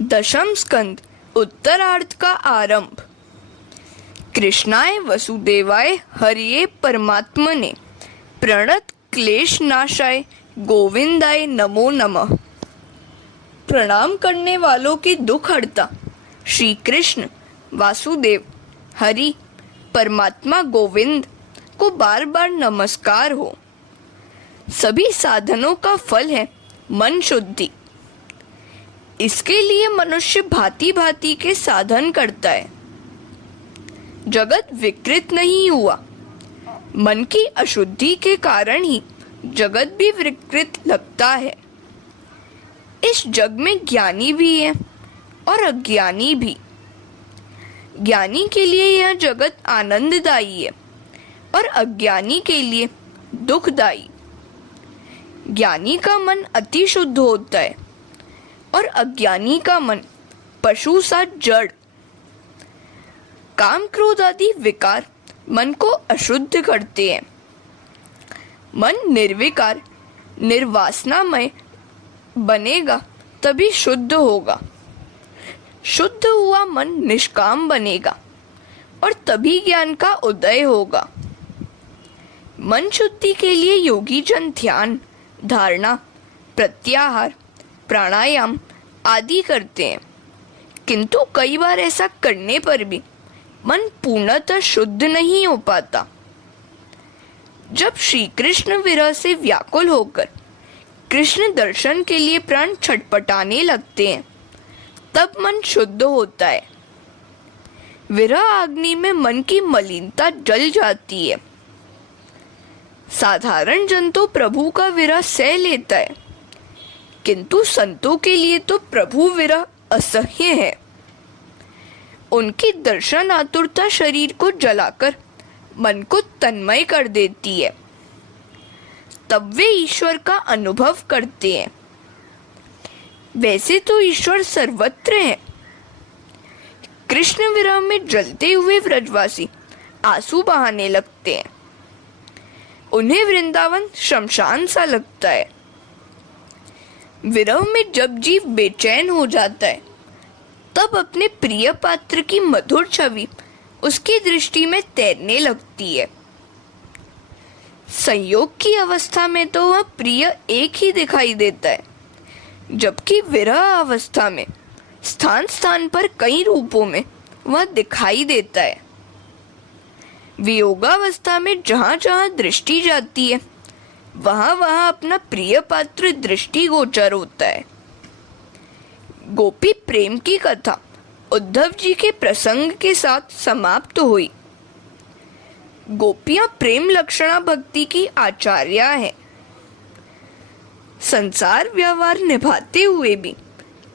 दशम स्कंद उत्तरार्ध का आरंभ। कृष्णाय वसुदेवाय हरिये परमात्मने प्रणत क्लेश नाशाय गोविंदाय नमो नमः। प्रणाम करने वालों के दुख हरता श्री कृष्ण वासुदेव हरि परमात्मा गोविंद को बार बार नमस्कार हो। सभी साधनों का फल है मन शुद्धि। इसके लिए मनुष्य भांति भांति के साधन करता है। जगत विकृत नहीं हुआ, मन की अशुद्धि के कारण ही जगत भी विकृत लगता है। इस जग में ज्ञानी भी है और अज्ञानी भी। ज्ञानी के लिए यह जगत आनंददायी है और अज्ञानी के लिए दुखदायी। ज्ञानी का मन अति शुद्ध होता है और अज्ञानी का मन पशु सा जड़। काम क्रोध आदि विकार मन को अशुद्ध करते हैं। मन निर्विकार निर्वासनामय बनेगा तभी शुद्ध होगा। शुद्ध हुआ मन निष्काम बनेगा और तभी ज्ञान का उदय होगा। मन शुद्धि के लिए योगी जन ध्यान, धारणा, प्रत्याहार, प्राणायाम आदि करते हैं, किंतु कई बार ऐसा करने पर भी मन पूर्णतः शुद्ध नहीं हो पाता। जब श्री कृष्ण विरह से व्याकुल होकर कृष्ण दर्शन के लिए प्राण छटपटाने लगते हैं, तब मन शुद्ध होता है। विरह अग्नि में मन की मलिनता जल जाती है। साधारण जन तो प्रभु का विरह सह लेता है, किंतु संतों के लिए तो प्रभु विरह असह्य है। उनकी दर्शन आतुरता शरीर को जलाकर मन को तन्मय कर देती है। तब वे ईश्वर का अनुभव करते हैं। वैसे तो ईश्वर सर्वत्र है। कृष्ण विरह में जलते हुए व्रजवासी आंसू बहाने लगते हैं। उन्हें वृंदावन शमशान सा लगता है। विरह में जब जीव बेचैन हो जाता है, तब अपने प्रिय पात्र की मधुर छवि उसकी दृष्टि में तैरने लगती है। संयोग की अवस्था में तो वह प्रिय एक ही दिखाई देता है, जबकि विरह अवस्था में स्थान स्थान पर कई रूपों में वह दिखाई देता है। वियोगावस्था में जहाँ जहाँ दृष्टि जाती है, वहाँ वहाँ अपना प्रिय पात्र दृष्टिगोचर होता है। गोपी प्रेम की कथा उद्धव जी के प्रसंग के साथ समाप्त हुई। गोपियां प्रेम लक्षणा भक्ति की आचार्या हैं। संसार व्यवहार निभाते हुए भी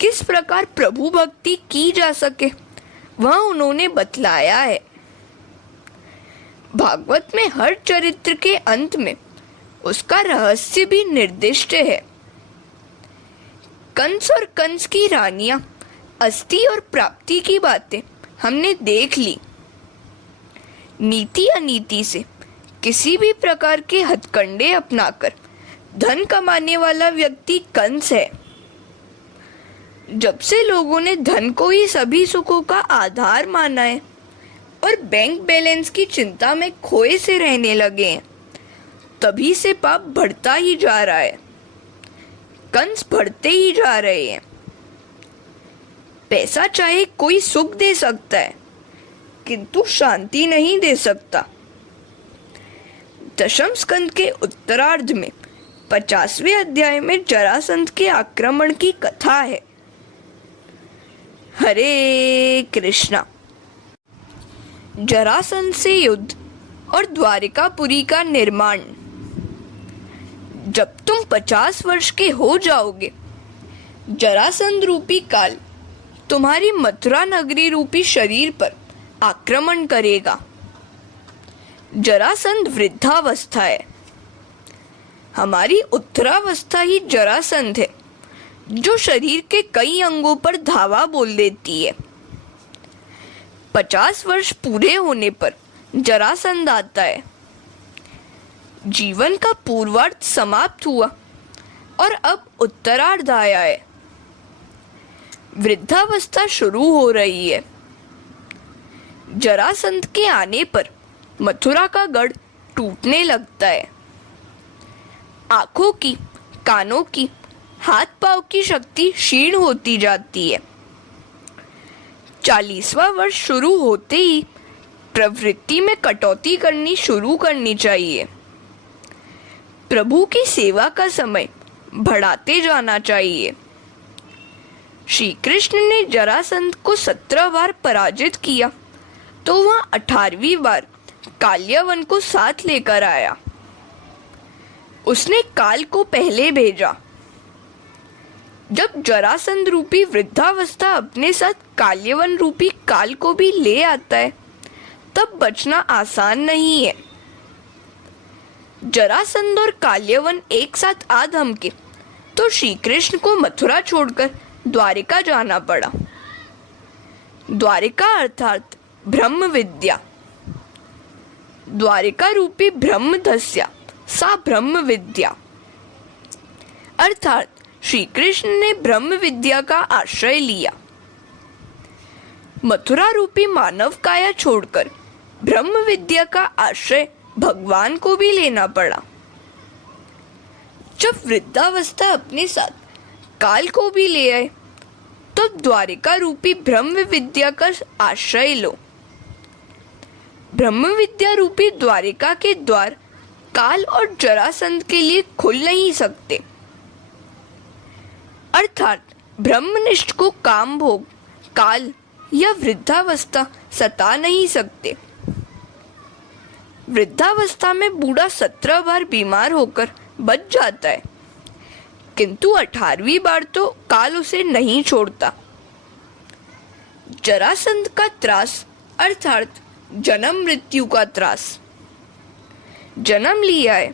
किस प्रकार प्रभु भक्ति की जा सके, वह उन्होंने बतलाया है। भागवत में हर चरित्र के अंत में उसका रहस्य भी निर्दिष्ट है। कंस और कंस की रानियां, अस्थि और प्राप्ति की बातें हमने देख ली। नीति अनीति से किसी भी प्रकार के हथकंडे अपनाकर धन कमाने वाला व्यक्ति कंस है। जब से लोगों ने धन को ही सभी सुखों का आधार माना है और बैंक बैलेंस की चिंता में खोए से रहने लगे हैं, तभी से पाप बढ़ता ही जा रहा है। कंस बढ़ते ही जा रहे हैं। पैसा चाहे कोई सुख दे सकता है, किंतु शांति नहीं दे सकता। दशम स्कंद के उत्तरार्ध में 50वें अध्याय में जरासंध के आक्रमण की कथा है। हरे कृष्णा। जरासंध से युद्ध और द्वारिकापुरी का निर्माण। जब तुम 50 वर्ष के हो जाओगे, जरासंध रूपी काल तुम्हारी मथुरा नगरी रूपी शरीर पर आक्रमण करेगा। जरासंध वृद्धावस्था है। हमारी उत्तरावस्था ही जरासंध है, जो शरीर के कई अंगों पर धावा बोल देती है। 50 वर्ष पूरे होने पर जरासंध आता है। जीवन का पूर्वार्ध समाप्त हुआ और अब उत्तरार्ध आया है। वृद्धावस्था शुरू हो रही है। जरासंध के आने पर मथुरा का गढ़ टूटने लगता है। आंखों की, कानों की, हाथ पांव की शक्ति क्षीण होती जाती है। 40वां वर्ष शुरू होते ही प्रवृत्ति में कटौती करनी शुरू करनी चाहिए। प्रभु की सेवा का समय बढ़ाते जाना चाहिए। श्री कृष्ण ने जरासंध को 17 बार पराजित किया तो वह 18वीं बार काल्यवन को साथ लेकर आया। उसने काल को पहले भेजा। जब जरासंध रूपी वृद्धावस्था अपने साथ काल्यवन रूपी काल को भी ले आता है तब बचना आसान नहीं है। जरासंध और काल्यवन एक साथ आ धमके तो श्री कृष्ण को मथुरा छोड़कर द्वारिका जाना पड़ा। द्वारिका अर्थात ब्रह्म विद्या। द्वारिका रूपी ब्रह्म धस्या सा ब्रह्म विद्या, अर्थात श्री कृष्ण ने ब्रह्म विद्या का आश्रय लिया। मथुरा रूपी मानव काया छोड़कर ब्रह्म विद्या का आश्रय भगवान को भी लेना पड़ा। जब वृद्धावस्था अपने साथ काल को भी ले आए तो द्वारिका रूपी ब्रह्म विद्या का आश्रय लो। ब्रह्म विद्या रूपी द्वारिका के द्वार काल और जरासंध के लिए खुल नहीं सकते, अर्थात ब्रह्मनिष्ठ को काम भोग, काल या वृद्धावस्था सता नहीं सकते। वृद्धावस्था में बूढ़ा 17 बार बीमार होकर बच जाता है, किंतु 18वीं बार तो काल उसे नहीं छोड़ता। जरासंध का त्रास अर्थात जन्म मृत्यु का त्रास। जन्म लिया है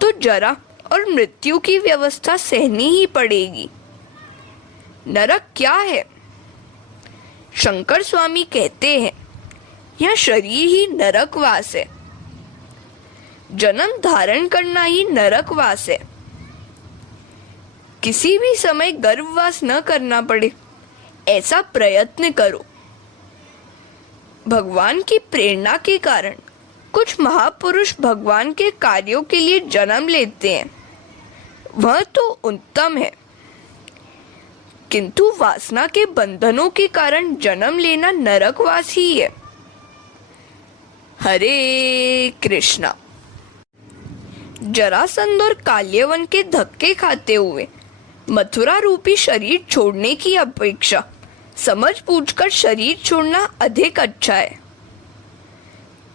तो जरा और मृत्यु की व्यवस्था सहनी ही पड़ेगी। नरक क्या है? शंकर स्वामी कहते हैं यह शरीर ही नरकवास है। जन्म धारण करना ही नरकवास है। किसी भी समय गर्भवास न करना पड़े ऐसा प्रयत्न करो। भगवान की प्रेरणा के कारण कुछ महापुरुष भगवान के कार्यों के लिए जन्म लेते हैं, वह तो उत्तम है, किंतु वासना के बंधनों के कारण जन्म लेना नरकवास ही है। हरे कृष्णा। जरासंध और काल्यवन के धक्के खाते हुए मथुरा रूपी शरीर छोड़ने की अपेक्षा समझ बूझकर शरीर छोड़ना अधिक अच्छा है।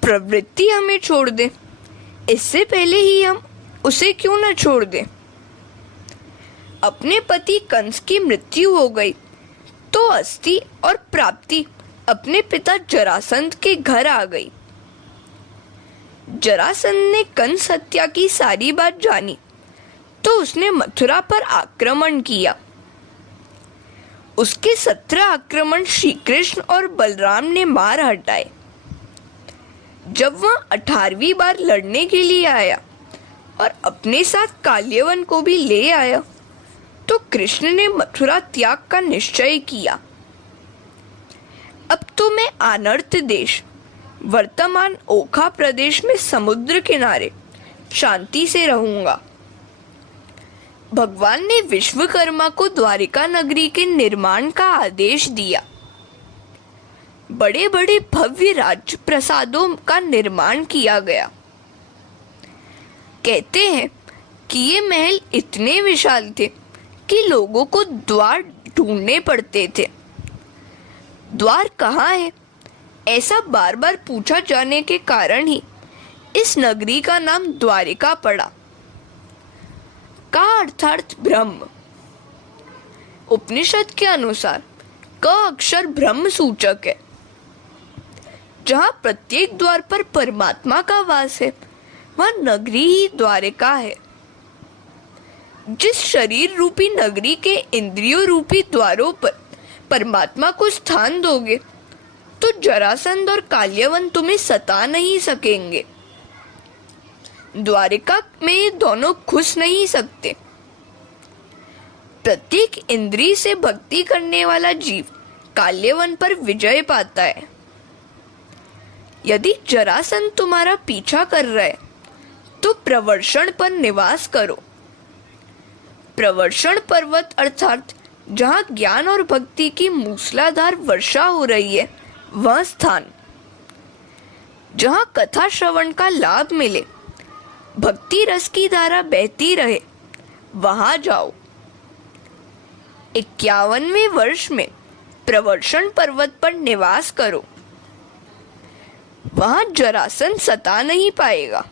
प्रवृत्ति हमें छोड़ दे, इससे पहले ही हम उसे क्यों न छोड़ दें। अपने पति कंस की मृत्यु हो गई तो अस्थि और प्राप्ति अपने पिता जरासंध के घर आ गई। जरासंध ने कंस हत्या की सारी बात जानी तो उसने मथुरा पर आक्रमण किया। उसके 17 आक्रमण श्री कृष्ण और बलराम ने मार हटाए। जब वह 18वीं बार लड़ने के लिए आया और अपने साथ काल्यवन को भी ले आया तो कृष्ण ने मथुरा त्याग का निश्चय किया। अब तो मैं अनर्त देश वर्तमान ओखा प्रदेश में समुद्र किनारे शांति से रहूंगा। भगवान ने विश्वकर्मा को द्वारिका नगरी के निर्माण का आदेश दिया। बड़े बड़े भव्य राज प्रसादों का निर्माण किया गया। कहते हैं कि ये महल इतने विशाल थे कि लोगों को द्वार ढूंढने पड़ते थे। द्वार कहाँ है ऐसा बार बार पूछा जाने के कारण ही इस नगरी का नाम द्वारिका पड़ा। का अर्थात ब्रह्म। उपनिषद के अनुसार क अक्षर ब्रह्म सूचक है। जहाँ प्रत्येक द्वार पर परमात्मा का वास है वह नगरी ही द्वारिका है। जिस शरीर रूपी नगरी के इंद्रियों रूपी द्वारों पर परमात्मा को स्थान दोगे तो जरासंध और काल्यवन तुम्हें सता नहीं सकेंगे। द्वारिका में ये दोनों घुस नहीं सकते। प्रत्येक इंद्रिय से भक्ति करने वाला जीव काल्यवन पर विजय पाता है। यदि जरासंध तुम्हारा पीछा कर रहा है तो प्रवर्षण पर निवास करो। प्रवर्षण पर्वत अर्थात जहाँ ज्ञान और भक्ति की मूसलाधार वर्षा हो रही है, वह स्थान। जहाँ कथा श्रवण का लाभ मिले, भक्ति रस की धारा बहती रहे, वहां जाओ। 51वें वर्ष में प्रवर्षण पर्वत पर निवास करो। वहां जरासंध सता नहीं पाएगा।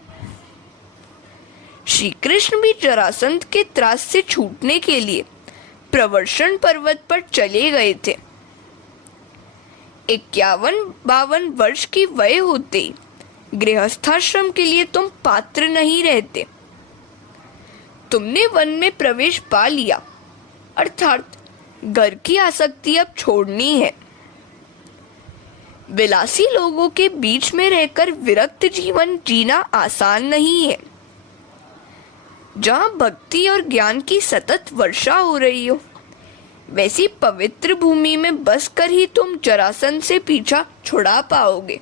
श्री कृष्ण भी जरासंध के त्रास से छूटने के लिए प्रवर्षण पर्वत पर चले गए थे। 51-52 वर्ष की वय होते ही गृहस्थाश्रम के लिए तुम पात्र नहीं रहते। तुमने वन में प्रवेश पा लिया, अर्थात घर की आसक्ति अब छोड़नी है। विलासी लोगों के बीच में रहकर विरक्त जीवन जीना आसान नहीं है। जहाँ भक्ति और ज्ञान की सतत वर्षा हो रही हो, वैसी पवित्र भूमि में बसकर ही तुम जरासंध से पीछा छुड़ा पाओगे।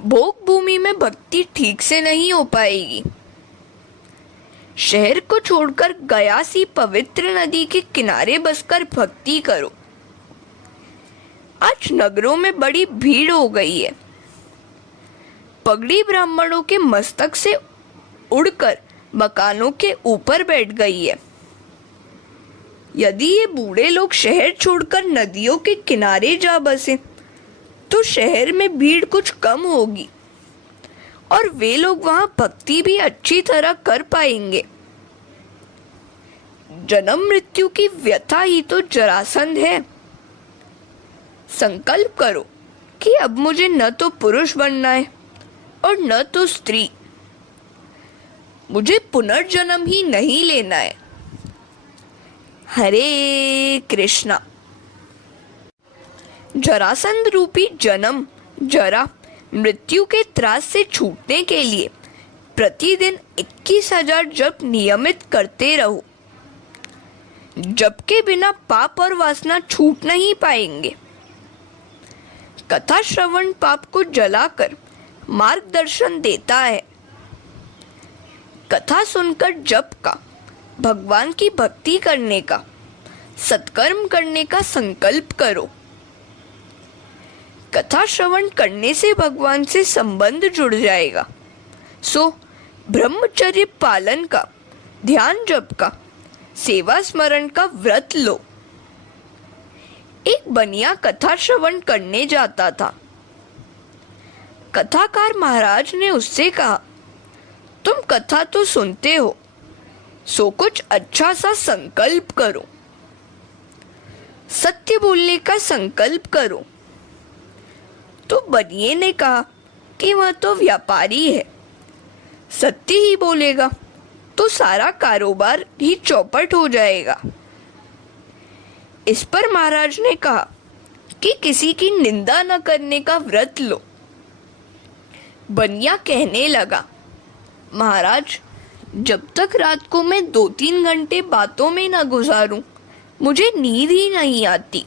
भोग भूमि में भक्ति ठीक से नहीं हो पाएगी। शहर को छोड़कर गया सी पवित्र नदी के किनारे बसकर भक्ति करो। आज नगरों में बड़ी भीड़ हो गई है। पगड़ी ब्राह्मणों के मस्तक से उड़कर मकानों के ऊपर बैठ गई है। यदि ये बूढ़े लोग शहर छोड़कर नदियों के किनारे जा बसे तो शहर में भीड़ कुछ कम होगी और वे लोग वहां भक्ति भी अच्छी तरह कर पाएंगे। जन्म मृत्यु की व्यथा ही तो जरासंध है। संकल्प करो कि अब मुझे न तो पुरुष बनना है और न तो स्त्री। मुझे पुनर्जन्म ही नहीं लेना है। हरे कृष्णा। जरासंध रूपी जन्म, जरा, मृत्यु के त्रास से छूटने के लिए प्रतिदिन 21,000 जप नियमित करते रहो। जप के बिना पाप और वासना छूट नहीं पाएंगे। कथा श्रवण पाप को जलाकर मार्गदर्शन देता है। कथा सुनकर जप का, भगवान की भक्ति करने का, सत्कर्म करने का संकल्प करो। कथा श्रवण करने से भगवान से संबंध जुड़ जाएगा। सो ब्रह्मचर्य पालन का, ध्यान जप का, सेवा स्मरण का व्रत लो। एक बनिया कथा श्रवण करने जाता था। कथाकार महाराज ने उससे कहा, तुम कथा तो सुनते हो, सो कुछ अच्छा सा संकल्प करो। सत्य बोलने का संकल्प करो। तो बनिए ने कहा कि वह तो व्यापारी है, सत्य ही बोलेगा तो सारा कारोबार ही चौपट हो जाएगा। इस पर महाराज ने कहा कि किसी की निंदा न करने का व्रत लो। बनिया कहने लगा, महाराज, जब तक रात को मैं 2-3 घंटे बातों में न गुजारूं, मुझे नींद ही नहीं आती।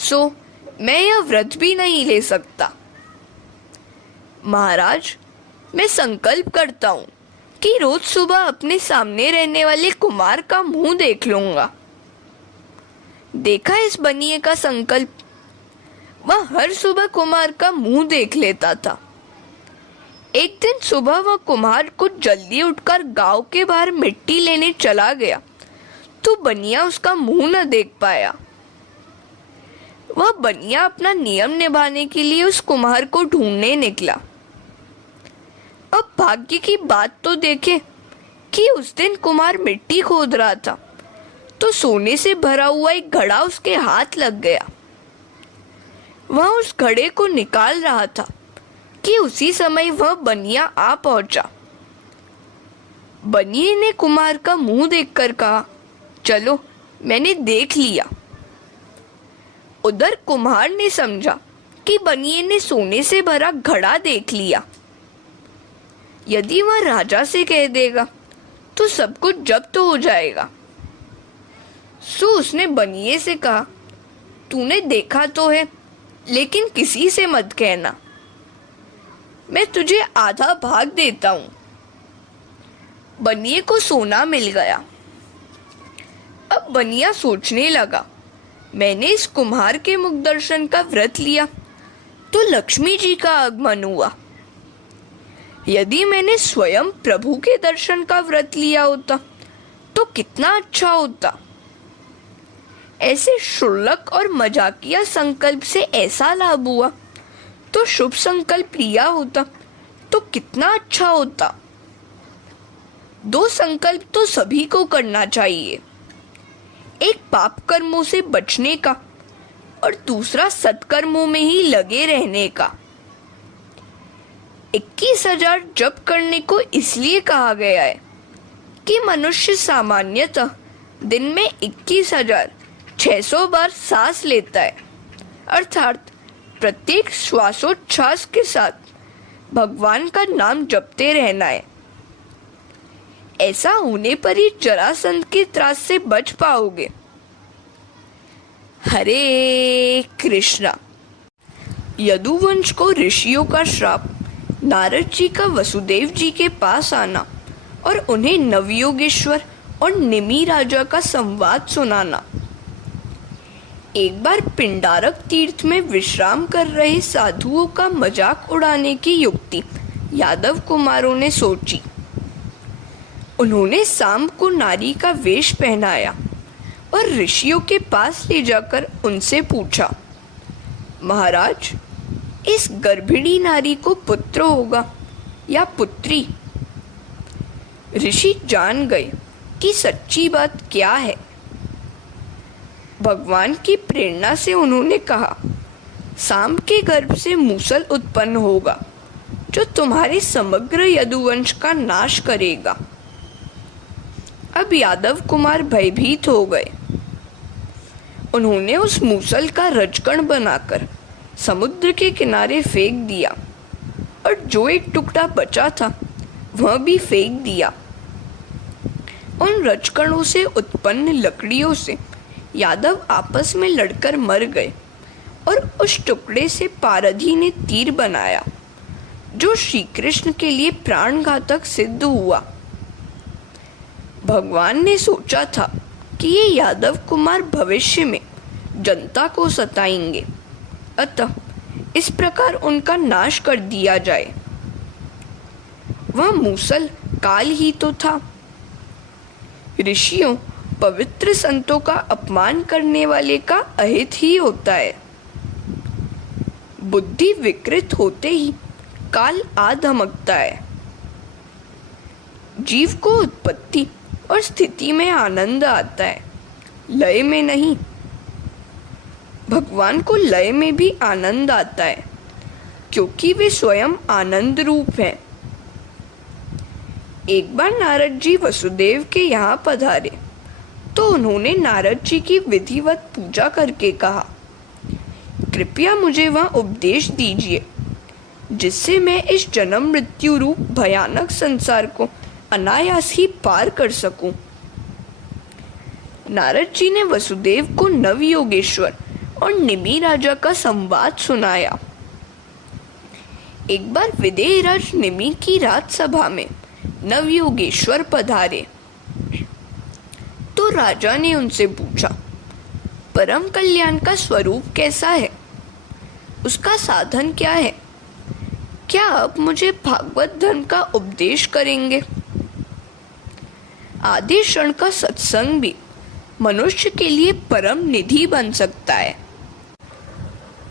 सो मैं यह व्रत भी नहीं ले सकता। महाराज, मैं संकल्प करता हूँ कि रोज सुबह अपने सामने रहने वाले कुमार का मुंह देख लूंगा। देखा इस बनिए का संकल्प। वह हर सुबह कुमार का मुंह देख लेता था। एक दिन सुबह वह कुम्हार कुछ जल्दी उठकर गांव के बाहर मिट्टी लेने चला गया तो बनिया उसका मुंह न देख पाया। वह बनिया अपना नियम निभाने के लिए उस कुम्हार को ढूंढने निकला। अब भाग्य की बात तो देखे कि उस दिन कुम्हार मिट्टी खोद रहा था तो सोने से भरा हुआ एक घड़ा उसके हाथ लग गया। वह उस घड़े को निकाल रहा था कि उसी समय वह बनिया आ पहुंचा। बनिए ने कुम्हार का मुंह देखकर कहा, चलो, मैंने देख लिया। उधर कुम्हार ने समझा कि बनिए ने सोने से भरा घड़ा देख लिया। यदि वह राजा से कह देगा तो सब कुछ जब्त हो जाएगा। सो उसने बनिए से कहा, तूने देखा तो है, लेकिन किसी से मत कहना, मैं तुझे आधा भाग देता हूं। बनिए को सोना मिल गया। अब बनिया सोचने लगा, मैंने इस कुम्हार के मुख दर्शन का व्रत लिया तो लक्ष्मी जी का आगमन हुआ। यदि मैंने स्वयं प्रभु के दर्शन का व्रत लिया होता तो कितना अच्छा होता। ऐसे क्षुल्लक और मजाकिया संकल्प से ऐसा लाभ हुआ तो शुभ संकल्प लिया होता तो कितना अच्छा होता। दो संकल्प तो सभी को करना चाहिए, एक पाप कर्मों से बचने का और दूसरा सत्कर्मों में ही लगे रहने का। 21,000 जप करने को इसलिए कहा गया है कि मनुष्य सामान्यतः दिन में 21,600 बार सांस लेता है, अर्थात प्रत्येक श्वासोच्छ्वास के साथ भगवान का नाम जपते रहना है। ऐसा होने पर ही जरासंध के त्रास से बच पाओगे। हरे कृष्णा। यदुवंश को ऋषियों का श्राप, नारद जी का वसुदेव जी के पास आना और उन्हें नवयोगेश्वर और निमि राजा का संवाद सुनाना। एक बार पिंडारक तीर्थ में विश्राम कर रहे साधुओं का मजाक उड़ाने की युक्ति यादव कुमारों ने सोची। उन्होंने सांब को नारी का वेश पहनाया और ऋषियों के पास ले जाकर उनसे पूछा, महाराज, इस गर्भिणी नारी को पुत्र होगा या पुत्री? ऋषि जान गए कि सच्ची बात क्या है। भगवान की प्रेरणा से उन्होंने कहा, सांब के गर्भ से मूसल उत्पन्न होगा जो तुम्हारे समग्र यदुवंश का नाश करेगा। अब यादव कुमार भयभीत हो गए। उन्होंने उस मूसल का रजकण बनाकर समुद्र के किनारे फेंक दिया और जो एक टुकड़ा बचा था वह भी फेंक दिया। उन रजकणों से उत्पन्न लकड़ियों से यादव आपस में लड़कर मर गए और उस टुकड़े से पारधी ने तीर बनाया जो श्री कृष्ण के लिए प्राणघातक सिद्ध हुआ। भगवान ने सोचा था कि ये यादव कुमार भविष्य में जनता को सताएंगे, अतः इस प्रकार उनका नाश कर दिया जाए। वह मूसल काल ही तो था। ऋषियों, पवित्र संतों का अपमान करने वाले का अहित ही होता है। बुद्धि विकृत होते ही काल आ धमकता है। जीव को उत्पत्ति और स्थिति में आनंद आता है, लय में नहीं। भगवान को लय में भी आनंद आता है क्योंकि वे स्वयं आनंद रूप हैं। एक बार नारद जी वसुदेव के यहाँ पधारे तो उन्होंने नारद जी की विधिवत पूजा करके कहा, कृपया मुझे वह उपदेश दीजिए जिससे मैं इस जन्म मृत्यु रूप भयानक संसार को अनायास ही पार कर सकूं। नारद जी ने वसुदेव को नवयोगेश्वर और निमि राजा का संवाद सुनाया। एक बार विदेहराज निमि की राजसभा में नवयोगेश्वर पधारे तो राजा ने उनसे पूछा, परम कल्याण का स्वरूप कैसा है, उसका साधन क्या है? क्या आप मुझे भागवत धर्म का उपदेश करेंगे? आधे क्षण का सत्संग भी मनुष्य के लिए परम निधि बन सकता है।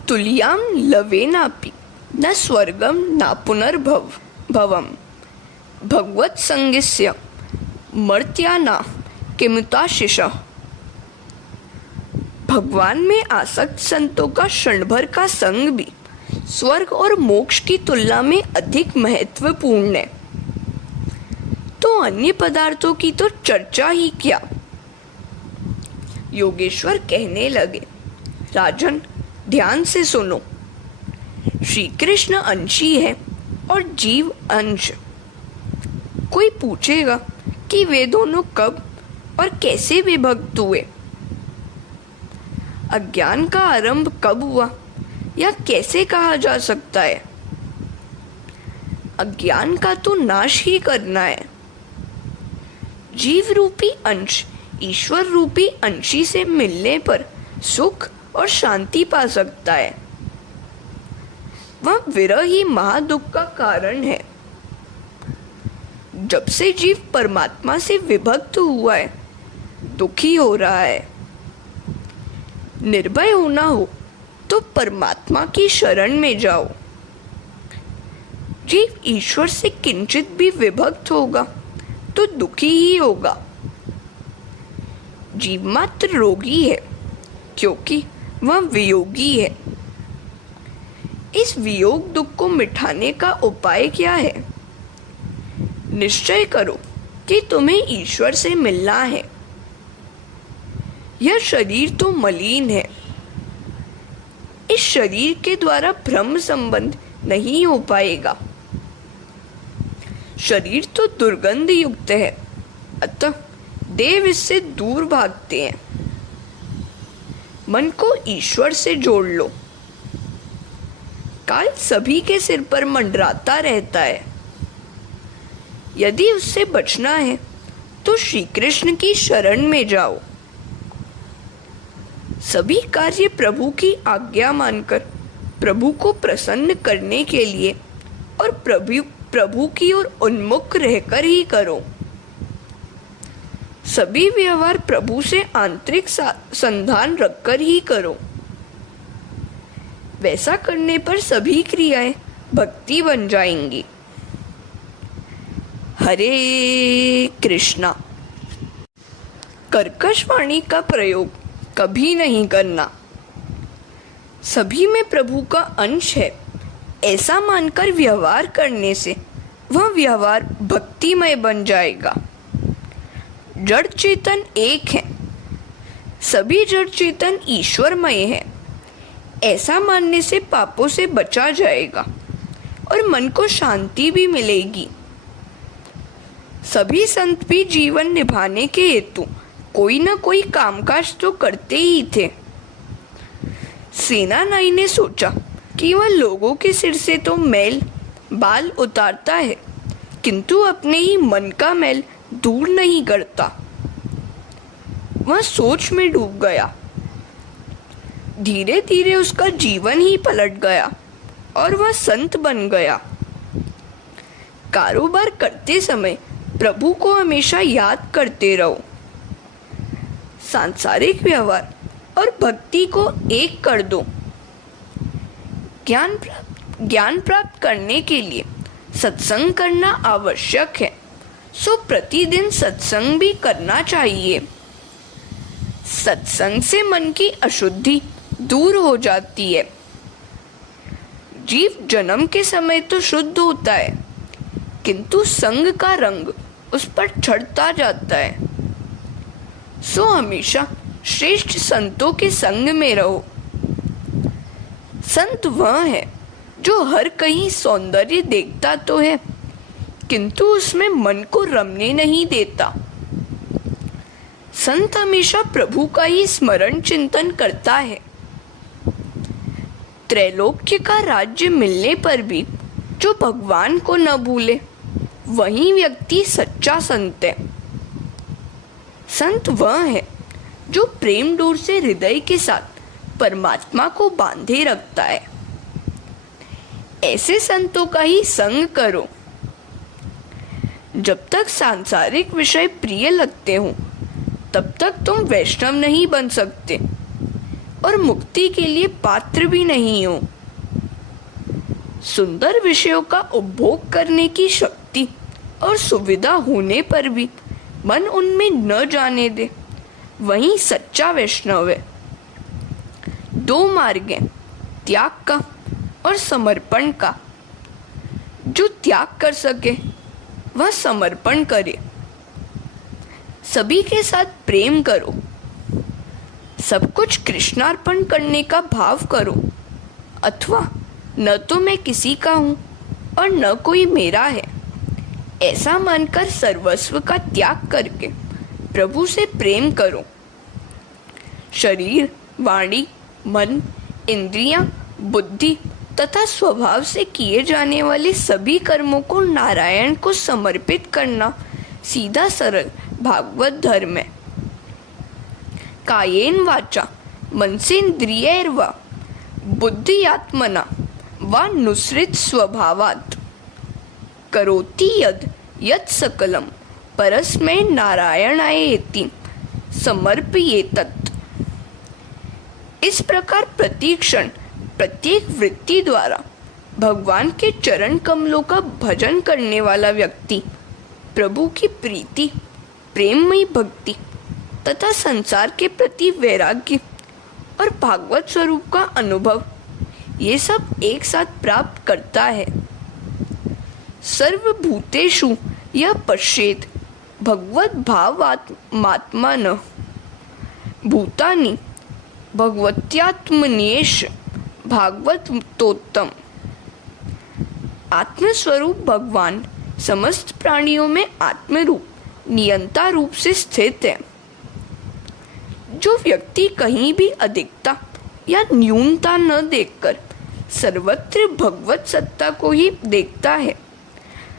तुल्याम लवेनापि न स्वर्गम न पुनर्भवम भगवत संगस्य मर्त्याना किमुताशिषः। भगवान में आसक्त संतों का क्षण भर का संग भी स्वर्ग और मोक्ष की तुलना में अधिक महत्वपूर्ण है, तो अन्य पदार्थों की तो चर्चा ही क्या। योगेश्वर कहने लगे, राजन, ध्यान से सुनो। श्री कृष्ण अंशी है और जीव अंश। कोई पूछेगा कि वे दोनों कब और कैसे विभक्त हुए, अज्ञान का आरंभ कब हुआ या कैसे कहा जा सकता है? अज्ञान का तो नाश ही करना है। जीव रूपी अंश ईश्वर रूपी अंशी से मिलने पर सुख और शांति पा सकता है। वह विरह ही महादुख का कारण है। जब से जीव परमात्मा से विभक्त हुआ है, दुखी हो रहा है। निर्भय होना हो तो परमात्मा की शरण में जाओ। जीव ईश्वर से किंचित भी विभक्त होगा तो दुखी ही होगा। जीव मात्र रोगी है क्योंकि वह वियोगी है। इस वियोग दुख को मिटाने का उपाय क्या है? निश्चय करो कि तुम्हें ईश्वर से मिलना है। यह शरीर तो मलिन है। इस शरीर के द्वारा ब्रह्म संबंध नहीं हो पाएगा। शरीर तो दुर्गंध युक्त है, अतः देव इससे दूर भागते हैं। मन को ईश्वर से जोड़ लो। काल सभी के सिर पर मंडराता रहता है। यदि उससे बचना है तो श्री कृष्ण की शरण में जाओ। सभी कार्य प्रभु की आज्ञा मानकर प्रभु को प्रसन्न करने के लिए और प्रभु की ओर उन्मुख रहकर ही करो। सभी व्यवहार प्रभु से आंतरिक संधान रखकर ही करो। वैसा करने पर सभी क्रियाएं भक्ति बन जाएंगी। हरे कृष्णा। कर्कश वाणी का प्रयोग कभी नहीं करना। सभी में प्रभु का अंश है ऐसा मानकर व्यवहार करने से वह व्यवहार भक्तिमय बन जाएगा। जड़ चेतन एक है, सभी जड़ चेतन ईश्वरमय है ऐसा मानने से पापों से बचा जाएगा और मन को शांति भी मिलेगी। सभी संत भी जीवन निभाने के हेतु कोई ना कोई कामकाज तो करते ही थे। सेनानाई ने सोचा कि वह लोगों के सिर से तो मैल बाल उतारता है किंतु अपने ही मन का मैल दूर नहीं करता। वह सोच में डूब गया। धीरे धीरे उसका जीवन ही पलट गया और वह संत बन गया। कारोबार करते समय प्रभु को हमेशा याद करते रहो। सांसारिक व्यवहार और भक्ति को एक कर दो। ज्ञान प्राप्त करने के लिए सत्संग करना आवश्यक है, सो प्रतिदिन सत्संग भी करना चाहिए। सत्संग से मन की अशुद्धि दूर हो जाती है। जीव जन्म के समय तो शुद्ध होता है किंतु संग का रंग उस पर चढ़ता जाता है। सो हमेशा श्रेष्ठ संतों के संग में रहो। संत वह है जो हर कहीं सौंदर्य देखता तो है किंतु उसमें मन को रमने नहीं देता। संत हमेशा प्रभु का ही स्मरण चिंतन करता है। त्रैलोक्य का राज्य मिलने पर भी जो भगवान को न भूले वही व्यक्ति सच्चा संत है। संत वह है जो प्रेम डोर से हृदय के साथ परमात्मा को बांधे रखता है। ऐसे संतों का ही संग करो। जब तक सांसारिक विषय प्रिय लगते हो तब तक तुम वैष्णव नहीं बन सकते और मुक्ति के लिए पात्र भी नहीं हो। सुंदर विषयों का उपभोग करने की शक्ति और सुविधा होने पर भी मन उनमें न जाने दे, वही सच्चा वैष्णव है। दो मार्ग हैं, त्याग का और समर्पण का। जो त्याग कर सके वह समर्पण करे। सभी के साथ प्रेम करो। सब कुछ कृष्णार्पण करने का भाव करो, अथवा न तो मैं किसी का हूँ और न कोई मेरा है ऐसा मानकर सर्वस्व का त्याग करके प्रभु से प्रेम करो। शरीर वाणी, मन, इंद्रियां, बुद्धि तथा स्वभाव से किए जाने वाले सभी कर्मों को नारायण को समर्पित करना सीधा सरल भागवत धर्म है। कायेन वाचा मनसेन्द्रियैर्वा बुद्धियात्मना वा नुसृत स्वभावात् करोति यद यत् सकलम परस्मै नारायणायेति समर्पयेतत्। इस प्रकार प्रतिक्षण प्रत्येक वृत्ति द्वारा भगवान के चरण कमलों का भजन करने वाला व्यक्ति प्रभु की प्रीति, प्रेममयी भक्ति तथा संसार के प्रति वैराग्य और भागवत स्वरूप का अनुभव ये सब एक साथ प्राप्त करता है। सर्वभूतेषु यह पश्येत् भगवत भावात्मान भूतानि भगवत्यात्मन्येष भागवतोत्तम। आत्मस्वरूप भगवान समस्त प्राणियों में आत्मरूप नियंता रूप से स्थित है। जो व्यक्ति कहीं भी अधिकता या न्यूनता न देखकर सर्वत्र भगवत सत्ता को ही देखता है,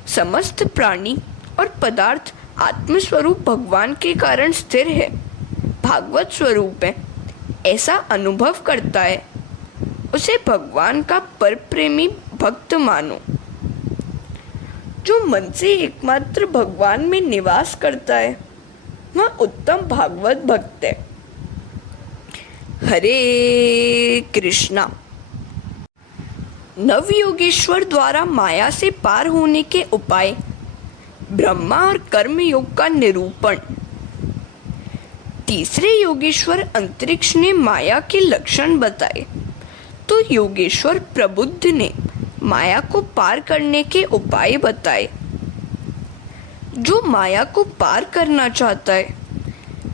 समस्त प्राणी और पदार्थ आत्मस्वरूप भगवान के कारण स्थिर है, भागवत स्वरूप है, ऐसा अनुभव करता है, उसे भगवान का परप्रेमी भक्त मानो। जो मन से एकमात्र भगवान में निवास करता है वह उत्तम भागवत भक्त है। हरे कृष्णा। नवयोगेश्वर द्वारा माया से पार होने के उपाय, ब्रह्मा और कर्म योग का निरूपण। तीसरे योगेश्वर अंतरिक्ष ने माया के लक्षण बताए तो योगेश्वर प्रबुद्ध ने माया को पार करने के उपाय बताए। जो माया को पार करना चाहता है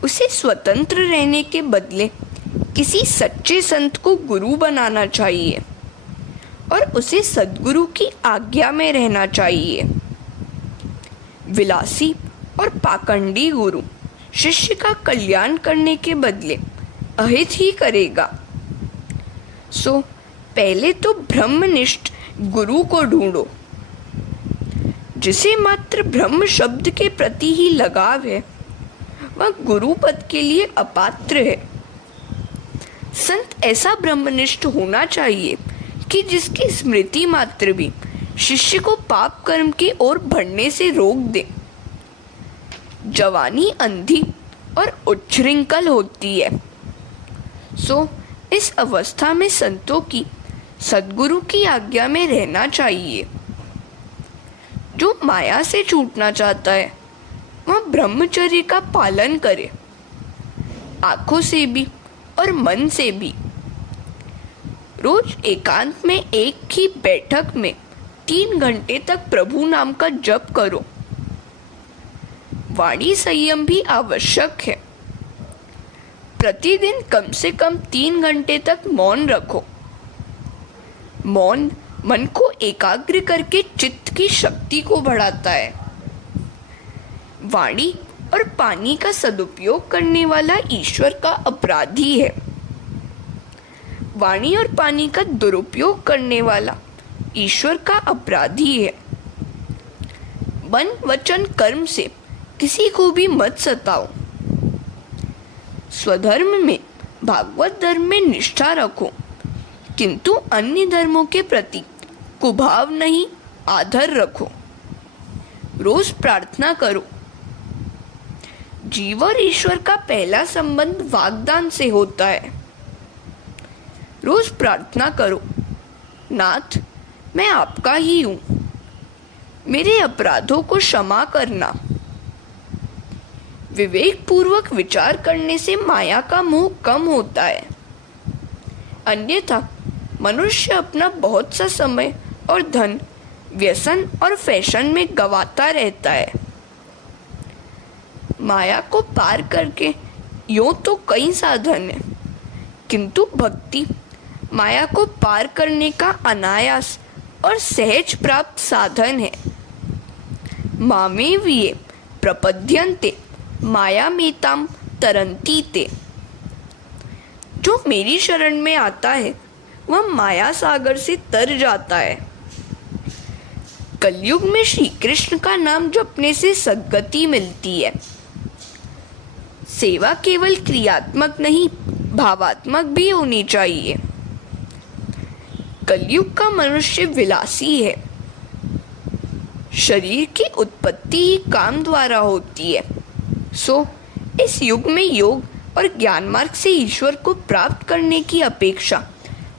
उसे स्वतंत्र रहने के बदले किसी सच्चे संत को गुरु बनाना चाहिए और उसे सद्गुरु की आज्ञा में रहना चाहिए। विलासी और पाखंडी गुरु शिष्य का कल्याण करने के बदले अहित ही करेगा। सो पहले तो ब्रह्मनिष्ठ गुरु को ढूंढो। जिसे मात्र ब्रह्म शब्द के प्रति ही लगाव है वह गुरु पद के लिए अपात्र है। संत ऐसा ब्रह्मनिष्ठ होना चाहिए कि जिसकी स्मृति मात्र भी शिष्य को पाप कर्म की ओर बढ़ने से रोक दे। जवानी अंधी और उच्छृंखल होती है, सो इस अवस्था में संतों की सद्गुरु की आज्ञा में रहना चाहिए। जो माया से छूटना चाहता है वह ब्रह्मचर्य का पालन करे, आंखों से भी और मन से भी। रोज एकांत में एक ही बैठक में 3 घंटे तक प्रभु नाम का जप करो। वाणी संयम भी आवश्यक है। प्रतिदिन कम से कम 3 घंटे तक मौन रखो। मौन मन को एकाग्र करके चित्त की शक्ति को बढ़ाता है। वाणी और पानी का सदुपयोग करने वाला ईश्वर का अपराधी है। वाणी और पानी का दुरुपयोग करने वाला ईश्वर का अपराधी है। मन वचन कर्म से किसी को भी मत सताओ। स्वधर्म में भागवत धर्म में निष्ठा रखो, किंतु अन्य धर्मों के प्रति कुभाव नहीं, आदर रखो। रोज प्रार्थना करो। जीव और ईश्वर का पहला संबंध वाग्दान से होता है। रोज प्रार्थना करो, नाथ मैं आपका ही हूँ, मेरे अपराधों को क्षमा करना। विवेक पूर्वक विचार करने से माया का मोह कम होता है, अन्यथा मनुष्य अपना बहुत सा समय और धन व्यसन और फैशन में गंवाता रहता है। माया को पार करके यूं तो कई साधन हैं, किंतु भक्ति माया को पार करने का अनायास और सहज प्राप्त साधन है। मामेव ये प्रपद्यन्ते मायामेतां तरन्ति ते। जो मेरी शरण में आता है वह माया सागर से तर जाता है। कलयुग में श्री कृष्ण का नाम जपने से सद्गति मिलती है। सेवा केवल क्रियात्मक नहीं, भावात्मक भी होनी चाहिए। कलयुग का मनुष्य विलासी है। शरीर की उत्पत्ति ही काम द्वारा होती है। सो इस युग में योग और ज्ञान मार्ग से ईश्वर को प्राप्त करने की अपेक्षा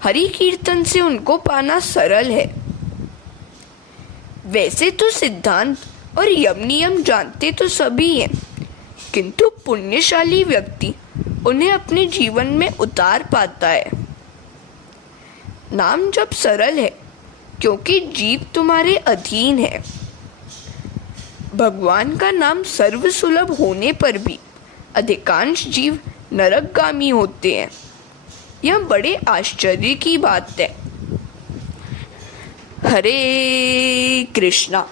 हरि कीर्तन से उनको पाना सरल है। वैसे तो सिद्धांत और यम नियम जानते तो सभी हैं, किंतु पुण्यशाली व्यक्ति उन्हें अपने जीवन में उतार पाता है। नाम जप सरल है क्योंकि जीव तुम्हारे अधीन है। भगवान का नाम सर्वसुलभ होने पर भी अधिकांश जीव नरकगामी होते हैं। यह बड़े आश्चर्य की बात है। हरे कृष्णा।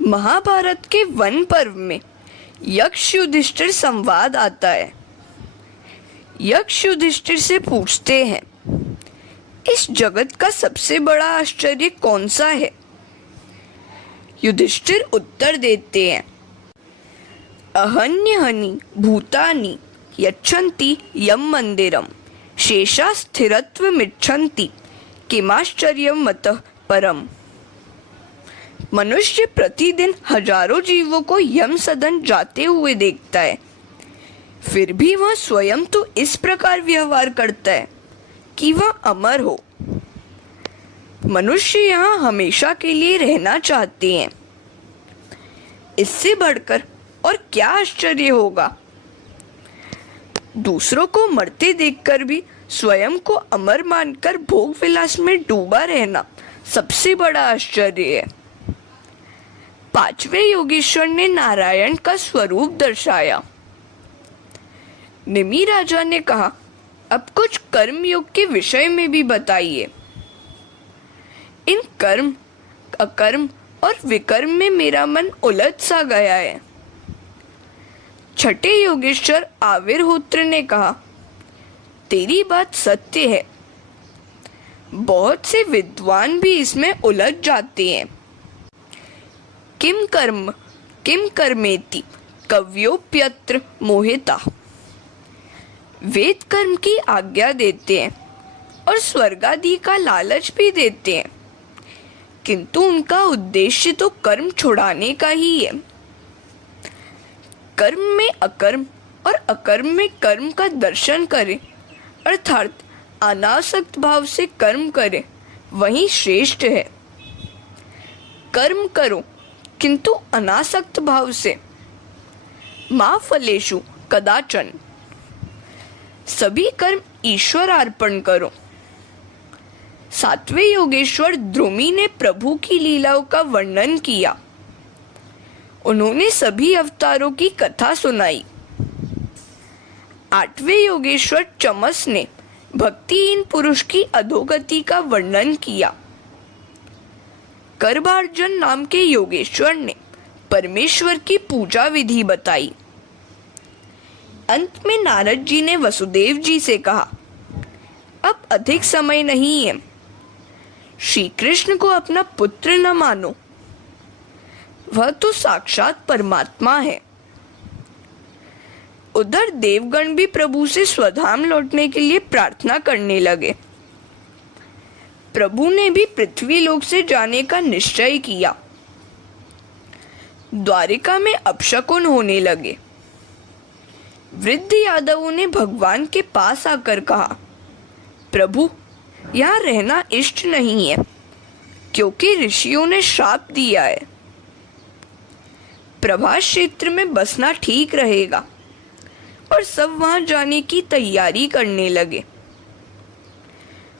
महाभारत के वन पर्व में यक्ष युधिष्ठिर संवाद आता है। यक्ष युधिष्ठिर से पूछते हैं, इस जगत का सबसे बड़ा आश्चर्य कौन सा है? युधिष्ठिर उत्तर देते हैं, अहन्यहनि भूतानि यच्छन्ति यम मंदिरम शेषा स्थिरत्वमिच्छन्ति किमाश्चर्यम मतः परम। मनुष्य प्रतिदिन हजारों जीवों को यम सदन जाते हुए देखता है, फिर भी वह स्वयं तो इस प्रकार व्यवहार करता है कि वह अमर हो। मनुष्य यहाँ हमेशा के लिए रहना चाहते हैं। इससे बढ़कर और क्या आश्चर्य होगा? दूसरों को मरते देखकर भी स्वयं को अमर मानकर भोग विलास में डूबा रहना सबसे बड़ा आश्चर्य है। पांचवें योगेश्वर ने नारायण का स्वरूप दर्शाया। निमि राजा ने कहा, अब कुछ कर्म योग के विषय में भी बताइए। इन कर्म, अकर्म और विकर्म में मेरा मन उलझ सा गया है। छठे योगेश्वर आविर्होत्र ने कहा, तेरी बात सत्य है। बहुत से विद्वान भी इसमें उलझ जाते हैं। किम कर्मेति कव्योप्यत्र मोहिता। वेद कर्म की आज्ञा देते हैं और स्वर्ग आदि का लालच भी देते हैं, किंतु उनका उद्देश्य तो कर्म छुड़ाने का ही है। कर्म में अकर्म और अकर्म में कर्म का दर्शन करें, अर्थात अनासक्त भाव से कर्म करें, वही श्रेष्ठ है। कर्म करो किंतु अनासक्त भाव से। मा फलेषु कदाचन। सभी कर्म ईश्वर अर्पण करो। सातवें योगेश्वर द्रुमी ने प्रभु की लीलाओं का वर्णन किया। उन्होंने सभी अवतारों की कथा सुनाई। आठवें योगेश्वर चमस ने भक्तिहीन पुरुष की अधोगति का वर्णन किया। करभार्जन नाम के योगेश्वर ने परमेश्वर की पूजा विधि बताई। अंत में नारद जी ने वसुदेव जी से कहा, अब अधिक समय नहीं है, श्री कृष्ण को अपना पुत्र न मानो, वह तो साक्षात परमात्मा है। उधर देवगण भी प्रभु से स्वधाम लौटने के लिए प्रार्थना करने लगे। प्रभु ने भी पृथ्वी लोक से जाने का निश्चय किया। द्वारिका में अपशकुन होने लगे। वृद्ध यादवों ने भगवान के पास आकर कहा, प्रभु यहाँ रहना इष्ट नहीं है, क्योंकि ऋषियों ने श्राप दिया है। प्रभास क्षेत्र में बसना ठीक रहेगा। और सब वहां जाने की तैयारी करने लगे।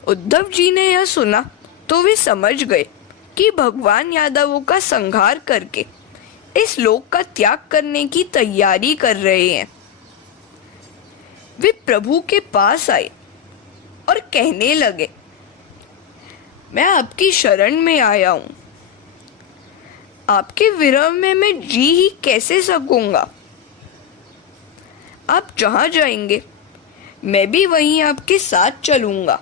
उद्धव जी ने यह सुना तो वे समझ गए कि भगवान यादवों का संहार करके इस लोक का त्याग करने की तैयारी कर रहे हैं। वे प्रभु के पास आए और कहने लगे, मैं आपकी शरण में आया हूं। आपके विरह में मैं जी ही कैसे सकूंगा। आप जहां जाएंगे मैं भी वहीं आपके साथ चलूंगा।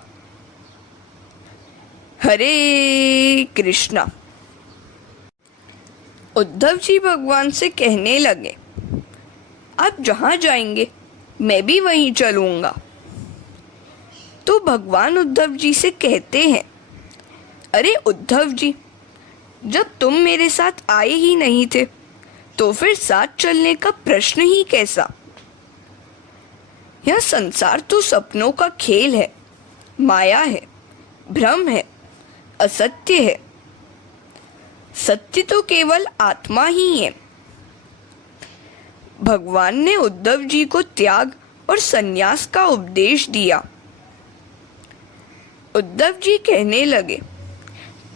हरे कृष्णा। उद्धव जी भगवान से कहने लगे, आप जहां जाएंगे मैं भी वहीं चलूंगा। तो भगवान उद्धव जी से कहते हैं, अरे उद्धव जी, जब तुम मेरे साथ आए ही नहीं थे तो फिर साथ चलने का प्रश्न ही कैसा। यह संसार तो सपनों का खेल है, माया है, भ्रम है, असत्य है। सत्य तो केवल आत्मा ही है। भगवान ने उद्धव जी को त्याग और संन्यास का उपदेश दिया। उद्धव जी कहने लगे,